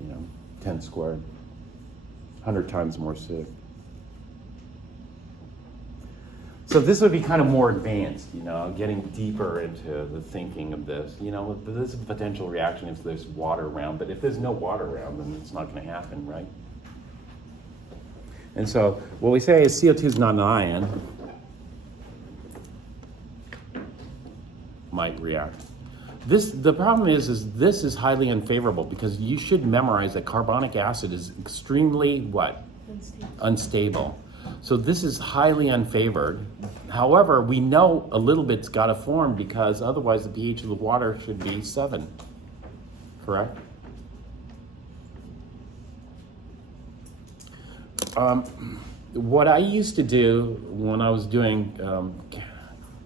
you know, 10 squared. 100 times more acidic. So this would be kind of more advanced, you know, getting deeper into the thinking of this. You know, this is a potential reaction if there's water around, but if there's no water around, then it's not going to happen, right? And so what we say is CO2 is not an ion. Might react. The problem is this is highly unfavorable, because you should memorize that carbonic acid is extremely what? Unstable. So this is highly unfavored. However, we know a little bit's got to form, because otherwise the pH of the water should be 7. Correct? What I used to do when I was doing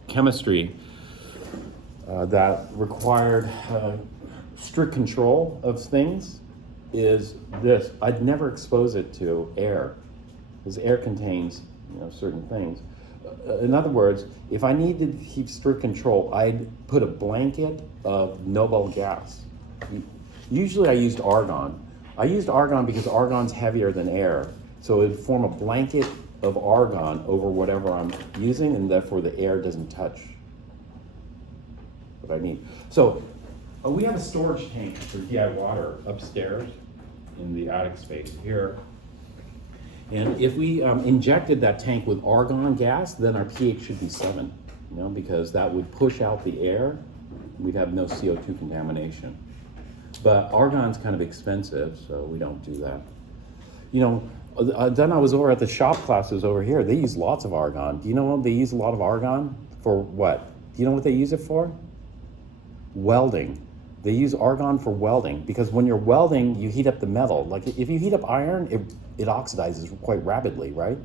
chemistry that required strict control of things is this. I'd never expose it to air, because air contains, you know, certain things. In other words, if I needed to keep strict control, I'd put a blanket of noble gas. Usually I used argon. I used argon because argon's heavier than air, so it would form a blanket of argon over whatever I'm using, and therefore the air doesn't touch what I need. So we have a storage tank for DI water upstairs in the attic space here. And if we injected that tank with argon gas, then our pH should be 7, you know, because that would push out the air. We'd have no CO2 contamination. But argon's kind of expensive, so we don't do that. You know, then I was over at the shop classes over here. They use lots of argon. Do you know what they use a lot of argon for? What? Do you know what they use it for? Welding. They use argon for welding, because when you're welding, you heat up the metal. Like if you heat up iron, it oxidizes quite rapidly, right?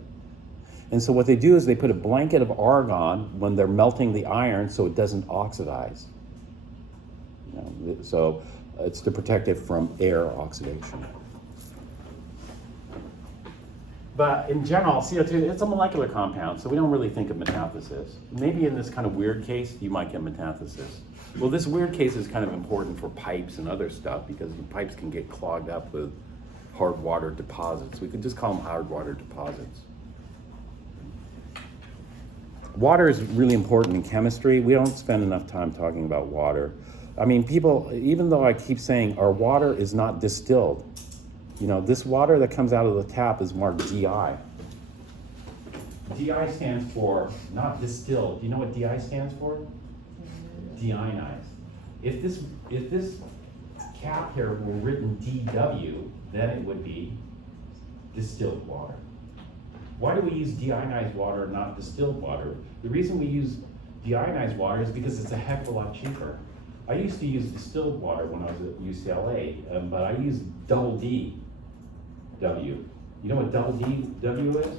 And so what they do is they put a blanket of argon when they're melting the iron so it doesn't oxidize. You know, so it's to protect it from air oxidation. But in general, CO2, it's a molecular compound, so we don't really think of metathesis. Maybe in this kind of weird case, you might get metathesis. Well, this weird case is kind of important for pipes and other stuff, because the pipes can get clogged up with hard water deposits. We could just call them hard water deposits. Water is really important in chemistry. We don't spend enough time talking about water. I mean, people, even though I keep saying our water is not distilled, you know, this water that comes out of the tap is marked DI. DI stands for not distilled. Do you know what DI stands for? Deionized. If this cap here were written DW, then it would be distilled water. Why do we use deionized water, not distilled water? The reason we use deionized water is because it's a heck of a lot cheaper. I used to use distilled water when I was at UCLA, but I used double DW. You know what double DW is?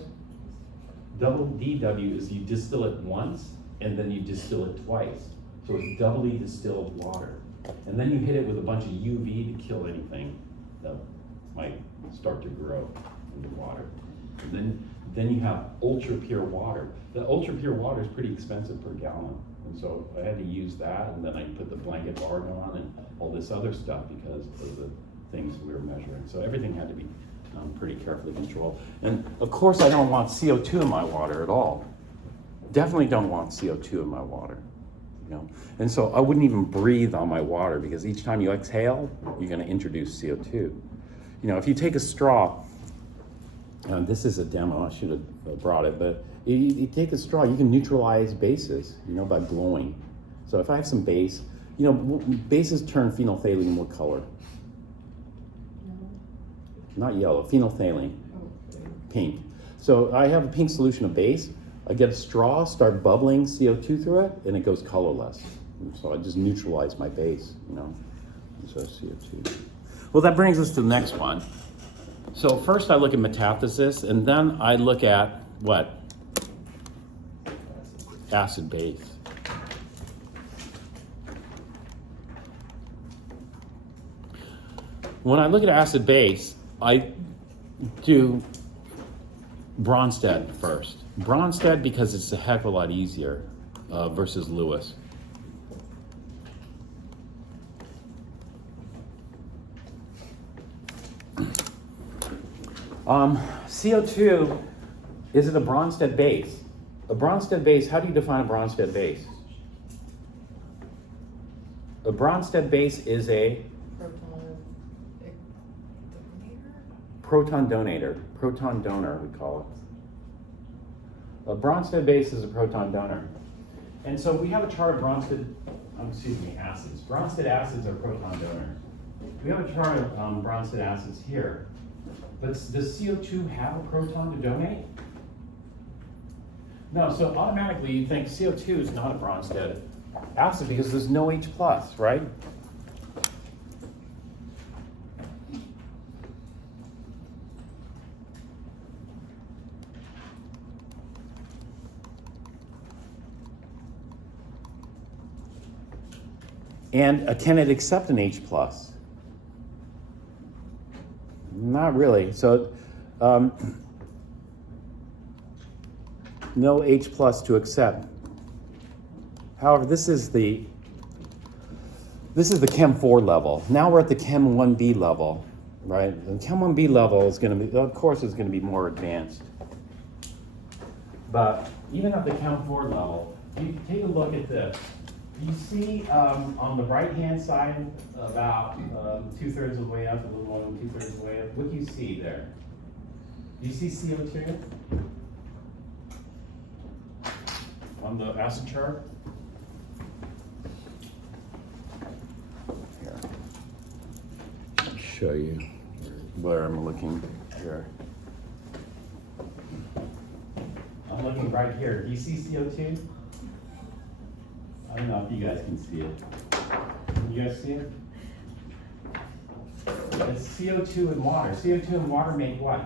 Double DW is you distill it once and then you distill it twice. So it's doubly distilled water. And then you hit it with a bunch of UV to kill anything that might start to grow in the water. Then you have ultra pure water. The ultra pure water is pretty expensive per gallon. And so I had to use that, and then I put the blanket barge on and all this other stuff because of the things we were measuring. So everything had to be pretty carefully controlled. And of course I don't want CO2 in my water at all. Definitely don't want CO2 in my water. You know? And so I wouldn't even breathe on my water because each time you exhale, you're gonna introduce CO2. You know, if you take a straw, this is a demo, I should have brought it, but you take a straw, you can neutralize bases, you know, by blowing. So if I have some base, you know, bases turn phenolphthalein what color? Not yellow, phenolphthalein, pink. So I have a pink solution of base, I get a straw, start bubbling CO2 through it, and it goes colorless. And so I just neutralize my base, you know, and so CO2. Well, that brings us to the next one. So first I look at metathesis, and then I look at what? Acid base. When I look at acid base, I do Bronsted first. Bronsted because it's a heck of a lot easier versus Lewis. CO2, is it a Bronsted base? A Bronsted base, how do you define a Bronsted base? A Bronsted base is a proton donator. Proton donor, we call it. A Bronsted base is a proton donor. And so we have a chart of acids. Bronsted acids are proton donors. We have a chart of Bronsted acids here. But does CO2 have a proton to donate? No, so automatically you think CO2 is not a Bronsted acid because there's no H+, right? And can it accept an H+? Not really. So no H+ to accept. However, this is the Chem 4 level. Now we're at the Chem 1B level, right? The Chem 1B level is going to be, of course, is going to be more advanced. But even at the Chem 4 level, you take a look at this. You see on the right-hand side, about 2/3 of the way up, a little more than 2/3 of the way up. What do you see there? Do you see CO2 on the acid chart? Here, I'll show you where I'm looking here. I'm looking right here. Do you see CO2? I don't know if you guys can see it. Can you guys see it? It's CO2 and water. CO2 and water make what?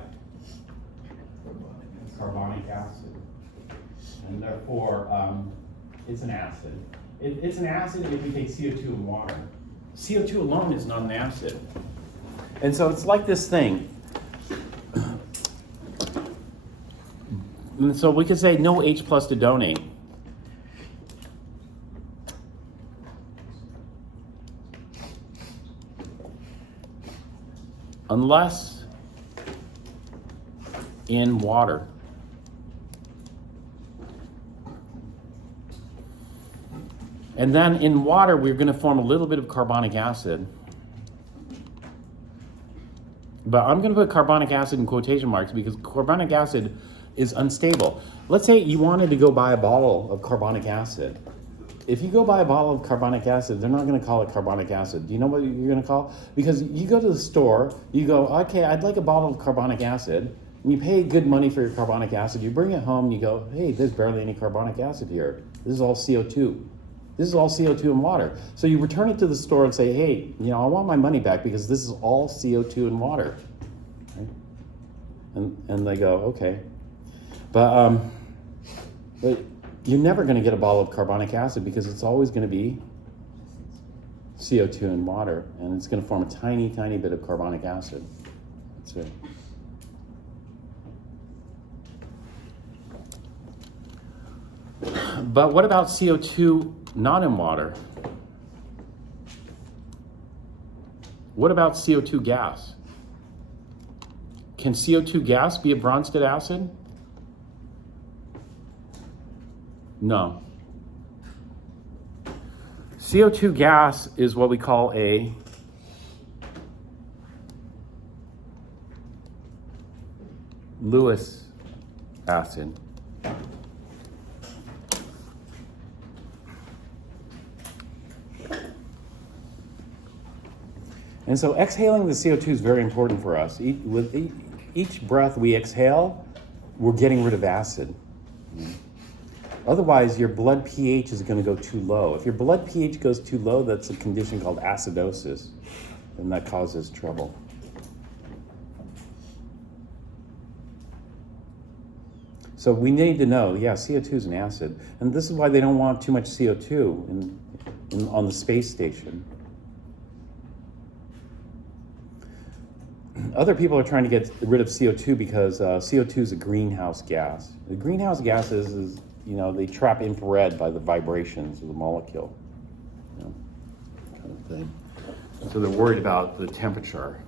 It's carbonic acid. And therefore, it's an acid. It's an acid if we take CO2 and water. CO2 alone is not an acid. And so it's like this thing. And so we could say no H+ to donate. Unless in water. And then in water, we're going to form a little bit of carbonic acid. But I'm going to put carbonic acid in quotation marks because carbonic acid is unstable. Let's say you wanted to go buy a bottle of carbonic acid. If you go buy a bottle of carbonic acid, they're not going to call it carbonic acid. Do you know what you're going to call it? Because you go to the store, you go, okay, I'd like a bottle of carbonic acid. And you pay good money for your carbonic acid. You bring it home and you go, hey, there's barely any carbonic acid here. This is all CO2. This is all CO2 and water. So you return it to the store and say, hey, you know, I want my money back because this is all CO2 and water. Right? And they go, okay. But you're never going to get a bottle of carbonic acid because it's always going to be CO2 and water, and it's going to form a tiny, tiny bit of carbonic acid. That's it. But what about CO2 not in water? What about CO2 gas? Can CO2 gas be a Bronsted acid? No. CO2 gas is what we call a Lewis acid. And so exhaling the CO2 is very important for us. With each breath we exhale, we're getting rid of acid. Otherwise, your blood pH is going to go too low. If your blood pH goes too low, that's a condition called acidosis, and that causes trouble. So we need to know, yeah, CO2 is an acid. And this is why they don't want too much CO2 on the space station. Other people are trying to get rid of CO2 because CO2 is a greenhouse gas. The greenhouse gases is they trap infrared by the vibrations of the molecule, kind of thing. So they're worried about the temperature,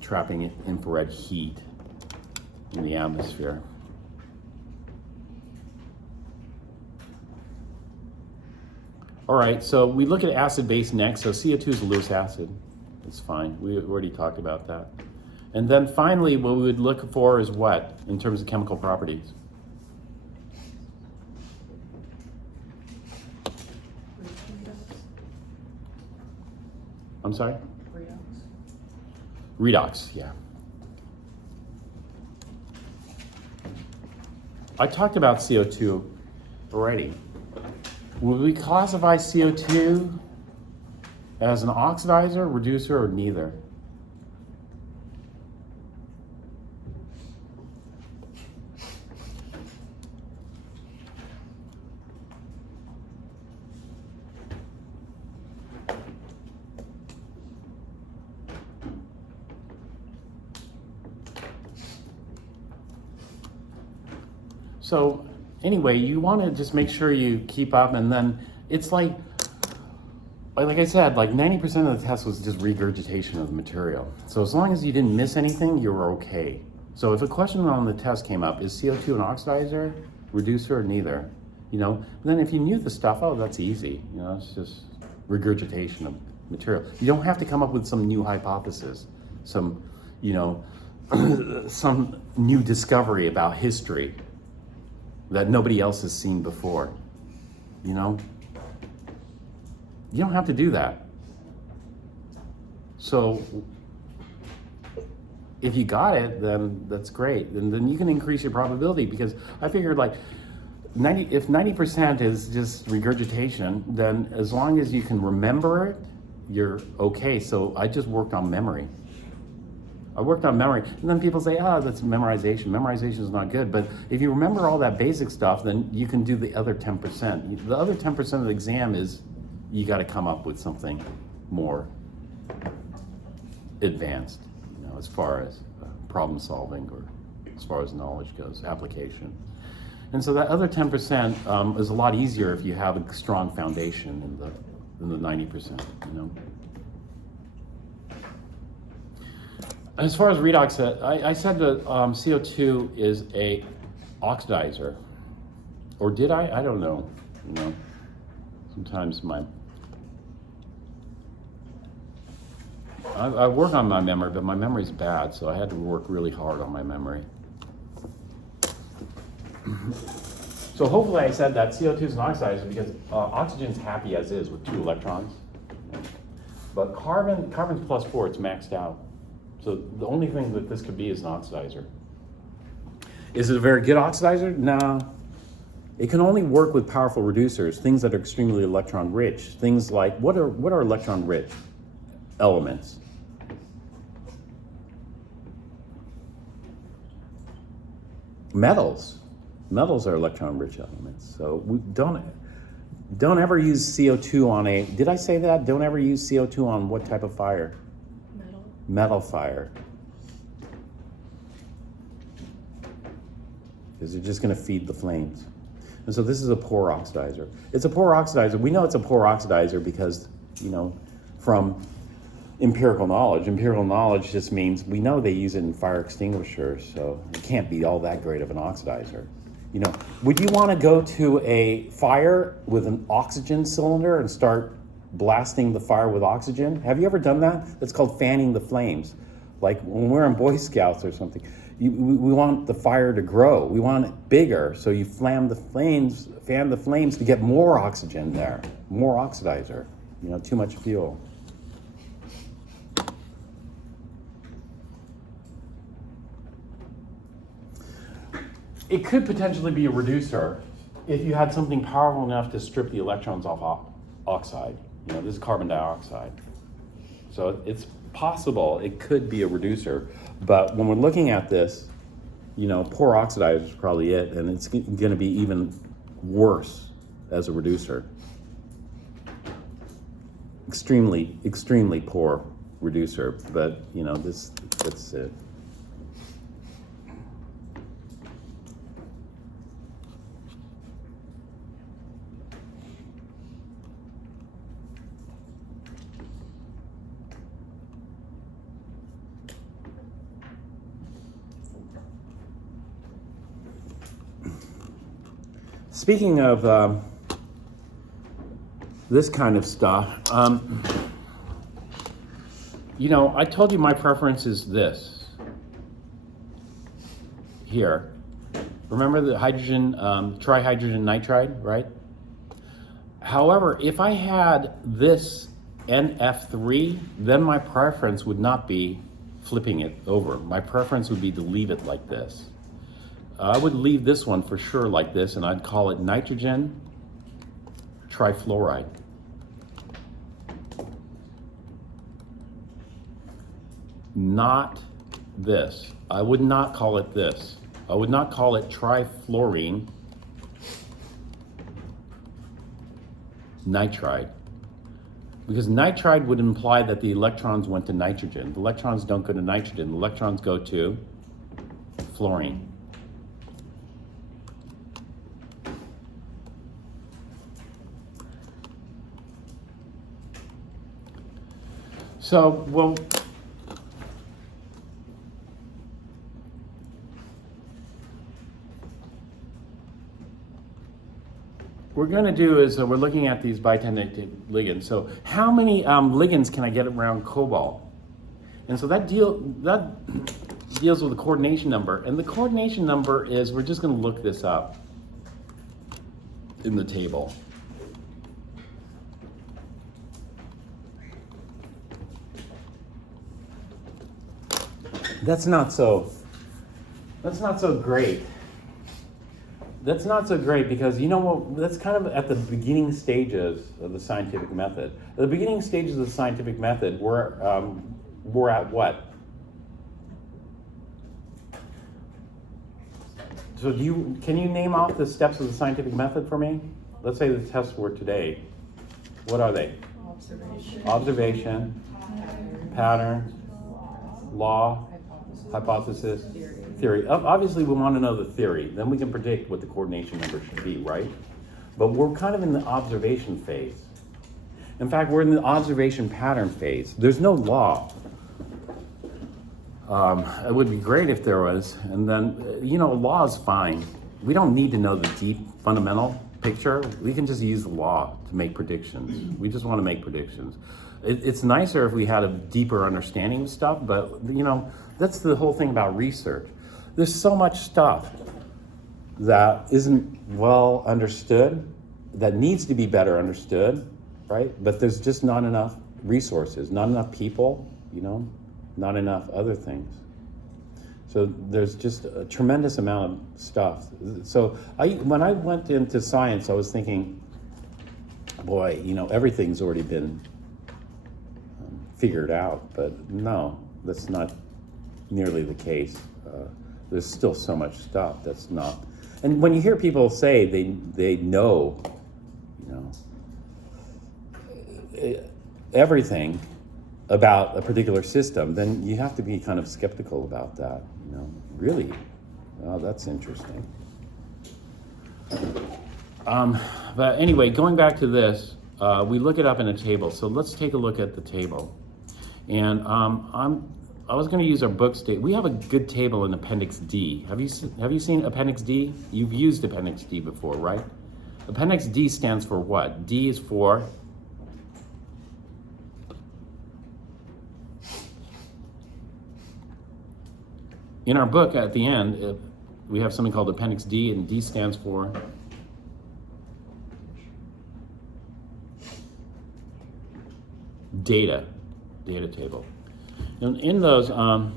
trapping infrared heat in the atmosphere. All right, so we look at acid base next. So CO2 is a Lewis acid. It's fine. We already talked about that. And then finally, what we would look for is what in terms of chemical properties? I'm sorry? Redox, yeah. I talked about CO2 already. Would we classify CO2 as an oxidizer, reducer, or neither? So anyway, you want to just make sure you keep up, and then it's like I said, like 90% of the test was just regurgitation of the material. So as long as you didn't miss anything, you were okay. So if a question on the test came up, is CO2 an oxidizer, reducer, or neither? Then if you knew the stuff, oh, that's easy. It's just regurgitation of material. You don't have to come up with some new hypothesis, some some new discovery about history that nobody else has seen before. You don't have to do that. So if you got it, then that's great. And then you can increase your probability, because I figured if 90% is just regurgitation, then as long as you can remember it, you're okay. So I just worked on memory. And then people say, that's memorization. Memorization is not good. But if you remember all that basic stuff, then you can do the other 10%. The other 10% of the exam is you got to come up with something more advanced, as far as problem solving or as far as knowledge goes, application. And so that other 10% is a lot easier if you have a strong foundation in the 90%, As far as redox, I said that CO2 is a oxidizer, or did I? I don't know. Sometimes I work on my memory, but my memory's bad, so I had to work really hard on my memory. So hopefully I said that CO2 is an oxidizer because oxygen's happy as is with 2 electrons, but carbon's +4, it's maxed out. So the only thing that this could be is an oxidizer. Is it a very good oxidizer? No. It can only work with powerful reducers, things that are extremely electron rich. Things like, what are electron rich elements? Metals. Metals are electron rich elements. So we don't ever use CO2 on did I say that? Don't ever use CO2 on what type of fire? Metal fire, because they're just going to feed the flames. And so this is a poor oxidizer. It's a poor oxidizer. We know it's a poor oxidizer because, from empirical knowledge. Empirical knowledge just means we know they use it in fire extinguishers, so it can't be all that great of an oxidizer. Would you want to go to a fire with an oxygen cylinder and start blasting the fire with oxygen? Have you ever done that? That's called fanning the flames. Like when we're in Boy Scouts or something, we want the fire to grow. We want it bigger, so you fan the flames to get more oxygen there, more oxidizer. Too much fuel. It could potentially be a reducer if you had something powerful enough to strip the electrons off oxide. This is carbon dioxide. So it's possible it could be a reducer, but when we're looking at this, poor oxidizer is probably it, and it's going to be even worse as a reducer. Extremely, extremely poor reducer, but that's it. Speaking of this kind of stuff, I told you my preference is this. Here. Remember the hydrogen, trihydrogen nitride, right? However, if I had this NF3, then my preference would not be flipping it over. My preference would be to leave it like this. I would leave this one for sure like this, and I'd call it nitrogen trifluoride. Not this. I would not call it this. I would not call it trifluorine nitride. Because nitride would imply that the electrons went to nitrogen. The electrons don't go to nitrogen. The electrons go to fluorine. So, well, we're going to do is we're looking at these bitentate ligands. So how many ligands can I get around cobalt? And so that deals with the coordination number. And the coordination number is, we're just going to look this up in the table. That's not so great. That's not so great because that's kind of at the beginning stages of the scientific method. At the beginning stages of the scientific method, we're at what? So can you name off the steps of the scientific method for me? Let's say the tests were today. What are they? Observation, pattern, law, hypothesis, theory. Obviously, we want to know the theory. Then we can predict what the coordination number should be, right? But we're kind of in the observation phase. In fact, we're in the observation pattern phase. There's no law. It would be great if there was. And then, law is fine. We don't need to know the deep fundamental picture. We can just use the law to make predictions. We just want to make predictions. It's nicer if we had a deeper understanding of stuff, but, that's the whole thing about research. There's so much stuff that isn't well understood, that needs to be better understood, right? But there's just not enough resources, not enough people, not enough other things. So there's just a tremendous amount of stuff. So when I went into science, I was thinking, boy, everything's already been figured out, but no, that's not nearly the case. There's still so much stuff that's not. And when you hear people say they know, everything about a particular system, then you have to be kind of skeptical about that. Really, oh, that's interesting. But anyway, going back to this, we look it up in a table. So let's take a look at the table. And I was going to use our books. We have a good table in Appendix D. Have you seen Appendix D? You've used Appendix D before, right? Appendix D stands for what? D is for in our book at the end, we have something called Appendix D, and D stands for data table. And in those, let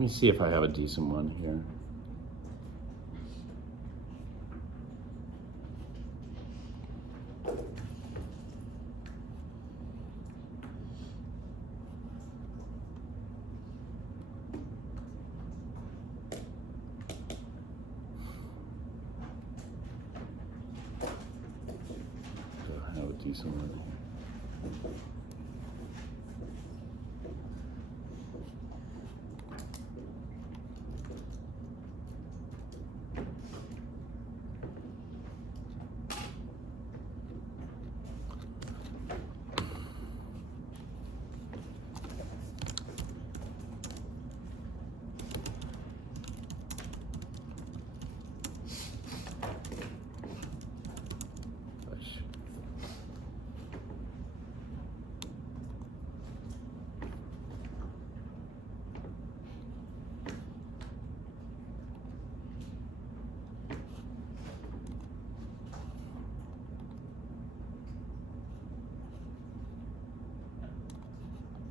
me see if I have a decent one here. I have a decent one here.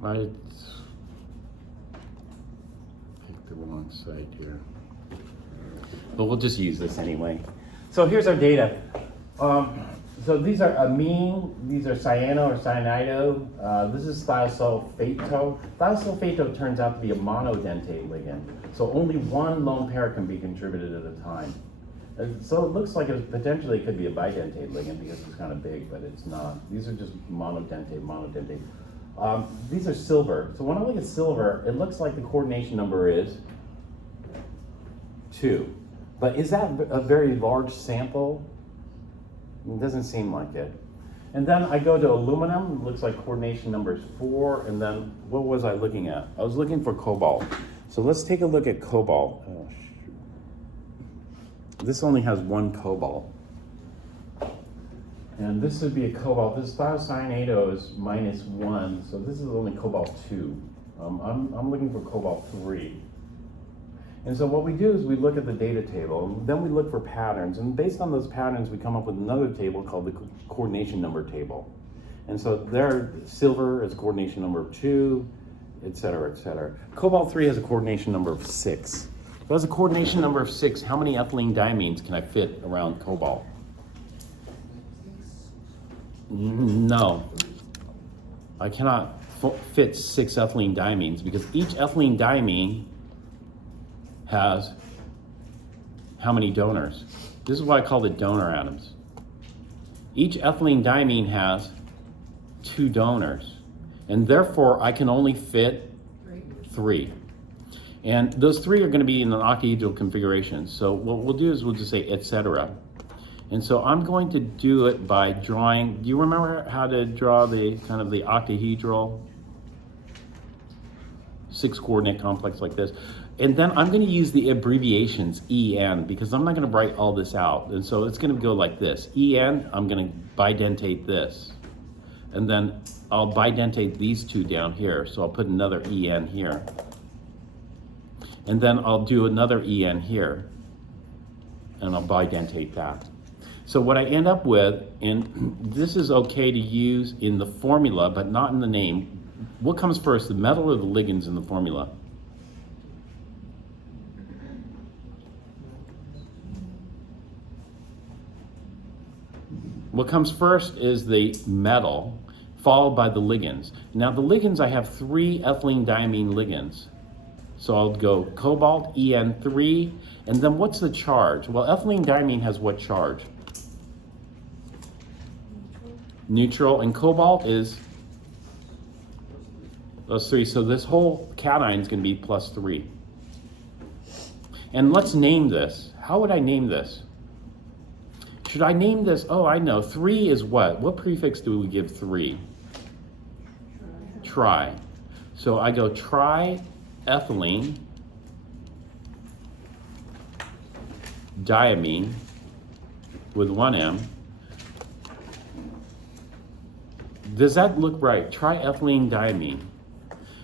I picked the wrong site here. But we'll just use this anyway. So here's our data. So these are amine, these are cyano or cyanido. This is thiosulfato. Thiosulfato turns out to be a monodentate ligand. So only one lone pair can be contributed at a time. And so it looks like it potentially could be a bidentate ligand because it's kind of big, but it's not. These are just monodentate. These are silver. So when I look at silver, it looks like the coordination number is 2. But is that a very large sample? It doesn't seem like it. And then I go to aluminum. It looks like coordination number is 4. And then what was I looking at? I was looking for cobalt. So let's take a look at cobalt. Oh, shoot. This only has 1 cobalt. And this would be a cobalt. This thiocyanate is -1, so this is only cobalt 2. I'm looking for cobalt 3. And so what we do is we look at the data table, and then we look for patterns. And based on those patterns, we come up with another table called the coordination number table. And so there, silver is coordination number 2, et cetera, et cetera. Cobalt 3 has a coordination number of 6. If it has a coordination number of 6, how many ethylene diamines can I fit around cobalt? No, I cannot fit 6 ethylene diamines because each ethylene diamine has how many donors? This is why I call it donor atoms. Each ethylene diamine has 2 donors, and therefore I can only fit 3. And those 3 are going to be in an octahedral configuration. So what we'll do is we'll just say etc. And so I'm going to do it by drawing. Do you remember how to draw the kind of the octahedral 6-coordinate complex like this? And then I'm going to use the abbreviations EN because I'm not going to write all this out. And so it's going to go like this. EN, I'm going to bidentate this. And then I'll bidentate these 2 down here. So I'll put another EN here. And then I'll do another EN here. And I'll bidentate that. So what I end up with, and this is okay to use in the formula, but not in the name. What comes first, the metal or the ligands in the formula? What comes first is the metal, followed by the ligands. Now the ligands, I have 3 ethylene diamine ligands. So I'll go cobalt, En3, and then what's the charge? Well, ethylene diamine has what charge? Neutral, and cobalt is +3. So this whole cation is going to be +3. And let's name this. How would I name this? Should I name this? Oh, I know. 3 is what? What prefix do we give 3? Tri. So I go triethylene diamine with 1 M. Does that look right? Triethylene diamine.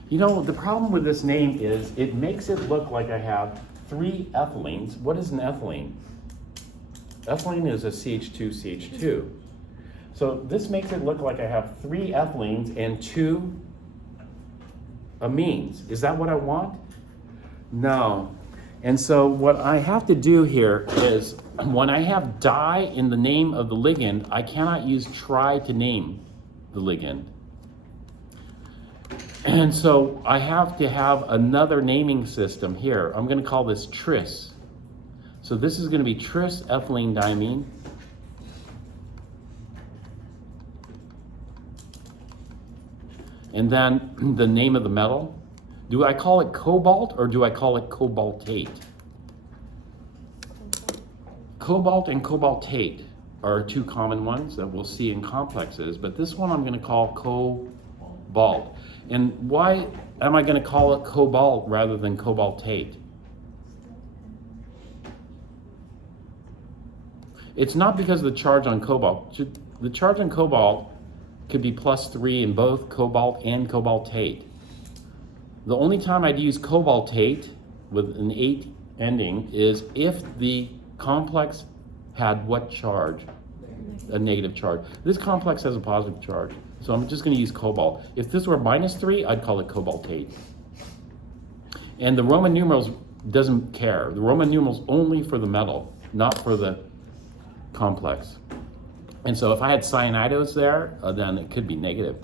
You know, the problem with this name is it makes it look like I have 3 ethylenes. What is an ethylene? Ethylene is a CH2CH2. So this makes it look like I have 3 ethylenes and 2 amines. Is that what I want? No. And so what I have to do here is when I have di in the name of the ligand, I cannot use tri to name the ligand. And so I have to have another naming system here. I'm going to call this tris. So this is going to be tris ethylene diamine. And then the name of the metal. Do I call it cobalt or do I call it cobaltate? Cobalt and cobaltate are 2 common ones that we'll see in complexes, but this one I'm going to call cobalt. And why am I going to call it cobalt rather than cobaltate? It's not because of the charge on cobalt. The charge on cobalt could be +3 in both cobalt and cobaltate. The only time I'd use cobaltate with an 8 ending is if the complex had what charge? A negative charge. This complex has a positive charge, so I'm just going to use cobalt. If this were -3, I'd call it cobaltate. And the Roman numerals doesn't care. The Roman numerals only for the metal, not for the complex. And so if I had cyanidos there, then it could be negative.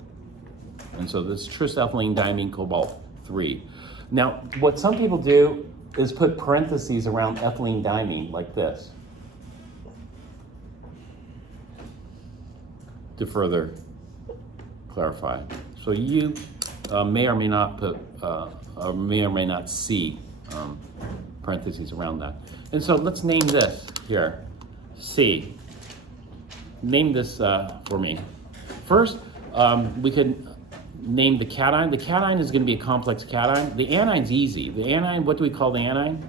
And so this trisethylene diamine cobalt 3. Now, what some people do is put parentheses around ethylene diamine like this to further clarify. So you may or may not put, or may or may not see parentheses around that. And so let's name this here, C. Name this for me. First, we could name the cation. The cation is going to be a complex cation. The anine's easy. The anion, what do we call the anion?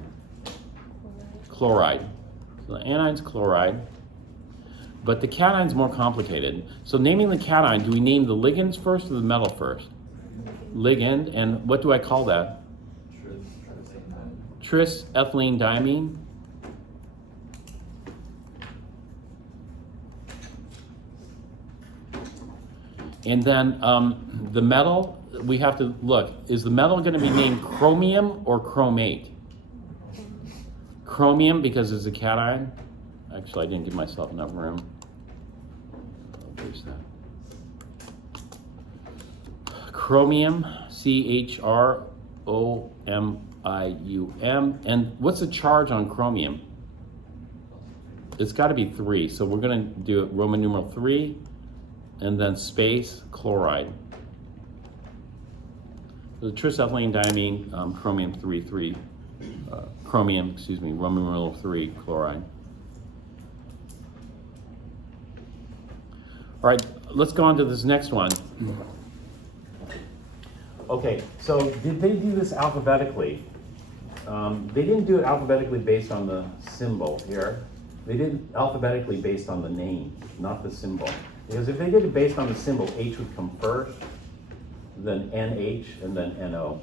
Chloride. So the anine's chloride. But the cation's more complicated. So naming the cation, do we name the ligands first or the metal first? Ligand, and what do I call that? Tris ethylene diamine. And then the metal, we have to look, is the metal going to be named chromium or chromate? Chromium because it's a cation. Actually, I didn't give myself enough room. Where's that? Chromium, CHROMIUM. And what's the charge on chromium? It's got to be 3. So we're going to do it Roman numeral 3. And then space chloride. So the trisethylene diamine, chromium 3, Roman numeral 3 chloride. All right, let's go on to this next one. Okay, so did they do this alphabetically? They didn't do it alphabetically based on the symbol here. They did it alphabetically based on the name, not the symbol. Because if they did it based on the symbol, H would come first, then NH, and then NO.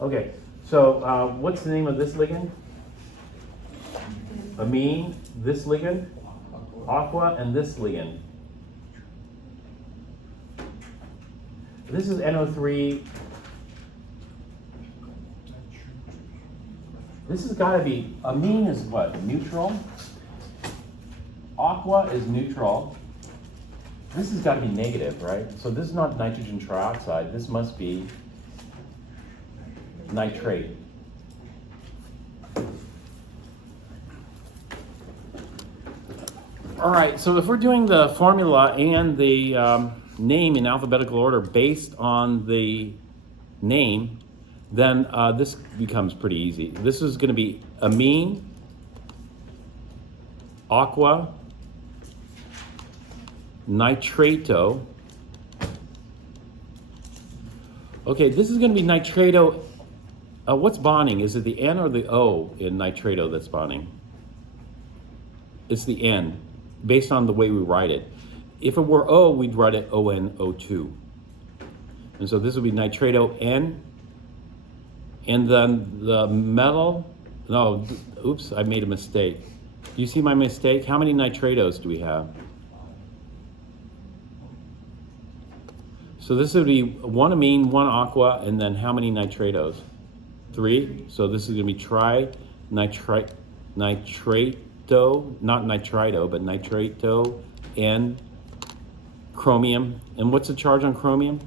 Okay, so what's the name of this ligand? Amine, this ligand, aqua, and this ligand. This is NO3. This has got to be, amine is what? Neutral. Aqua is neutral. this has got to be negative, right? So this is not nitrogen trioxide, this must be nitrate. All right, so if we're doing the formula and the name in alphabetical order based on the name, then this becomes pretty easy. This is going to be amine, aqua, nitrato. Okay, this is going to be nitrato. What's bonding? Is it the N or the O in nitrato that's bonding? It's the N, based on the way we write it. If it were O, we'd write it ONO2. And so this would be nitrato N. And then the metal, no, oops, I made a mistake. Do you see my mistake? How many nitratos do we have? So this would be one amine, one aqua, and then how many nitratos? 3. So this is going to be nitrato, not nitrito, but nitrato, and chromium. And what's the charge on chromium?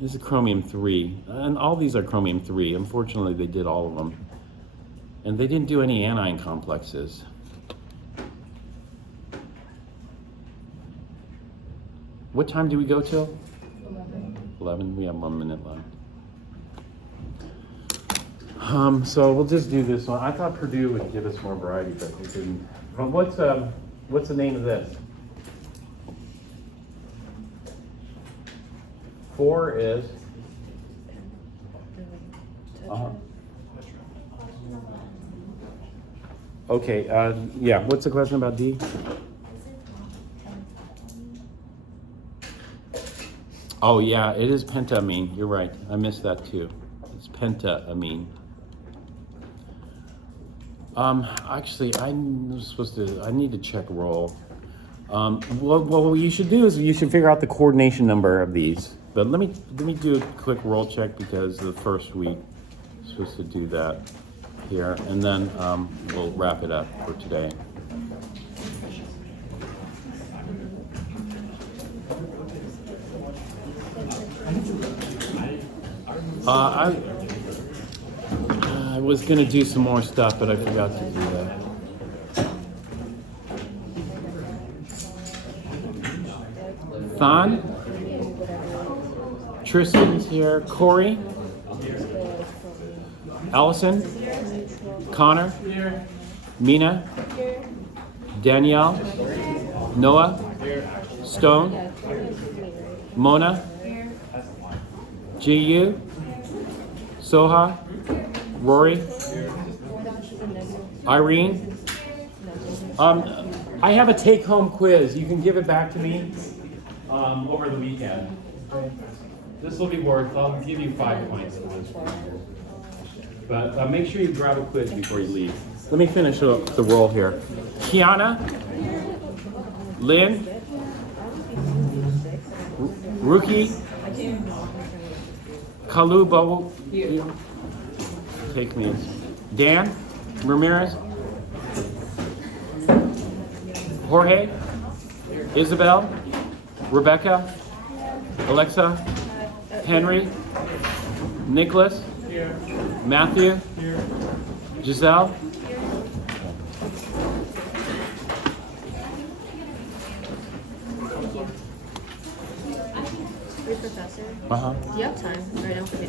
This is chromium 3. And all these are chromium 3. Unfortunately, they did all of them. And they didn't do any anion complexes. What time do we go till? 11. We have 1 minute left. So we'll just do this one. I thought Purdue would give us more variety, but it didn't. What's the name of this? 4 is. Okay. Yeah. What's the question about D? Oh yeah, it is pentamine. You're right. I missed that too. It's pentamine. Actually, I need to check roll. What you should do is you should figure out the coordination number of these. But let me do a quick roll check because the first week I'm supposed to do that here, and then we'll wrap it up for today. I was gonna do some more stuff, but I forgot to do that. Thon, Tristan's here, Corey, Allison, Connor, Mina, Danielle, Noah, Stone, Mona, Ji-Yu, Soha, Rory, Irene. I have a take-home quiz. You can give it back to me over the weekend. This will be worth, I'll give you 5 points for this one. But make sure you grab a quiz before you leave. Let me finish the roll here. Kiana, Lynn, Rookie, Kalubo, take me, Dan, Ramirez, Jorge, Isabel, Rebecca, Alexa, Henry, Nicholas, Matthew, Giselle, Professor, uh-huh. do you have time right now for me?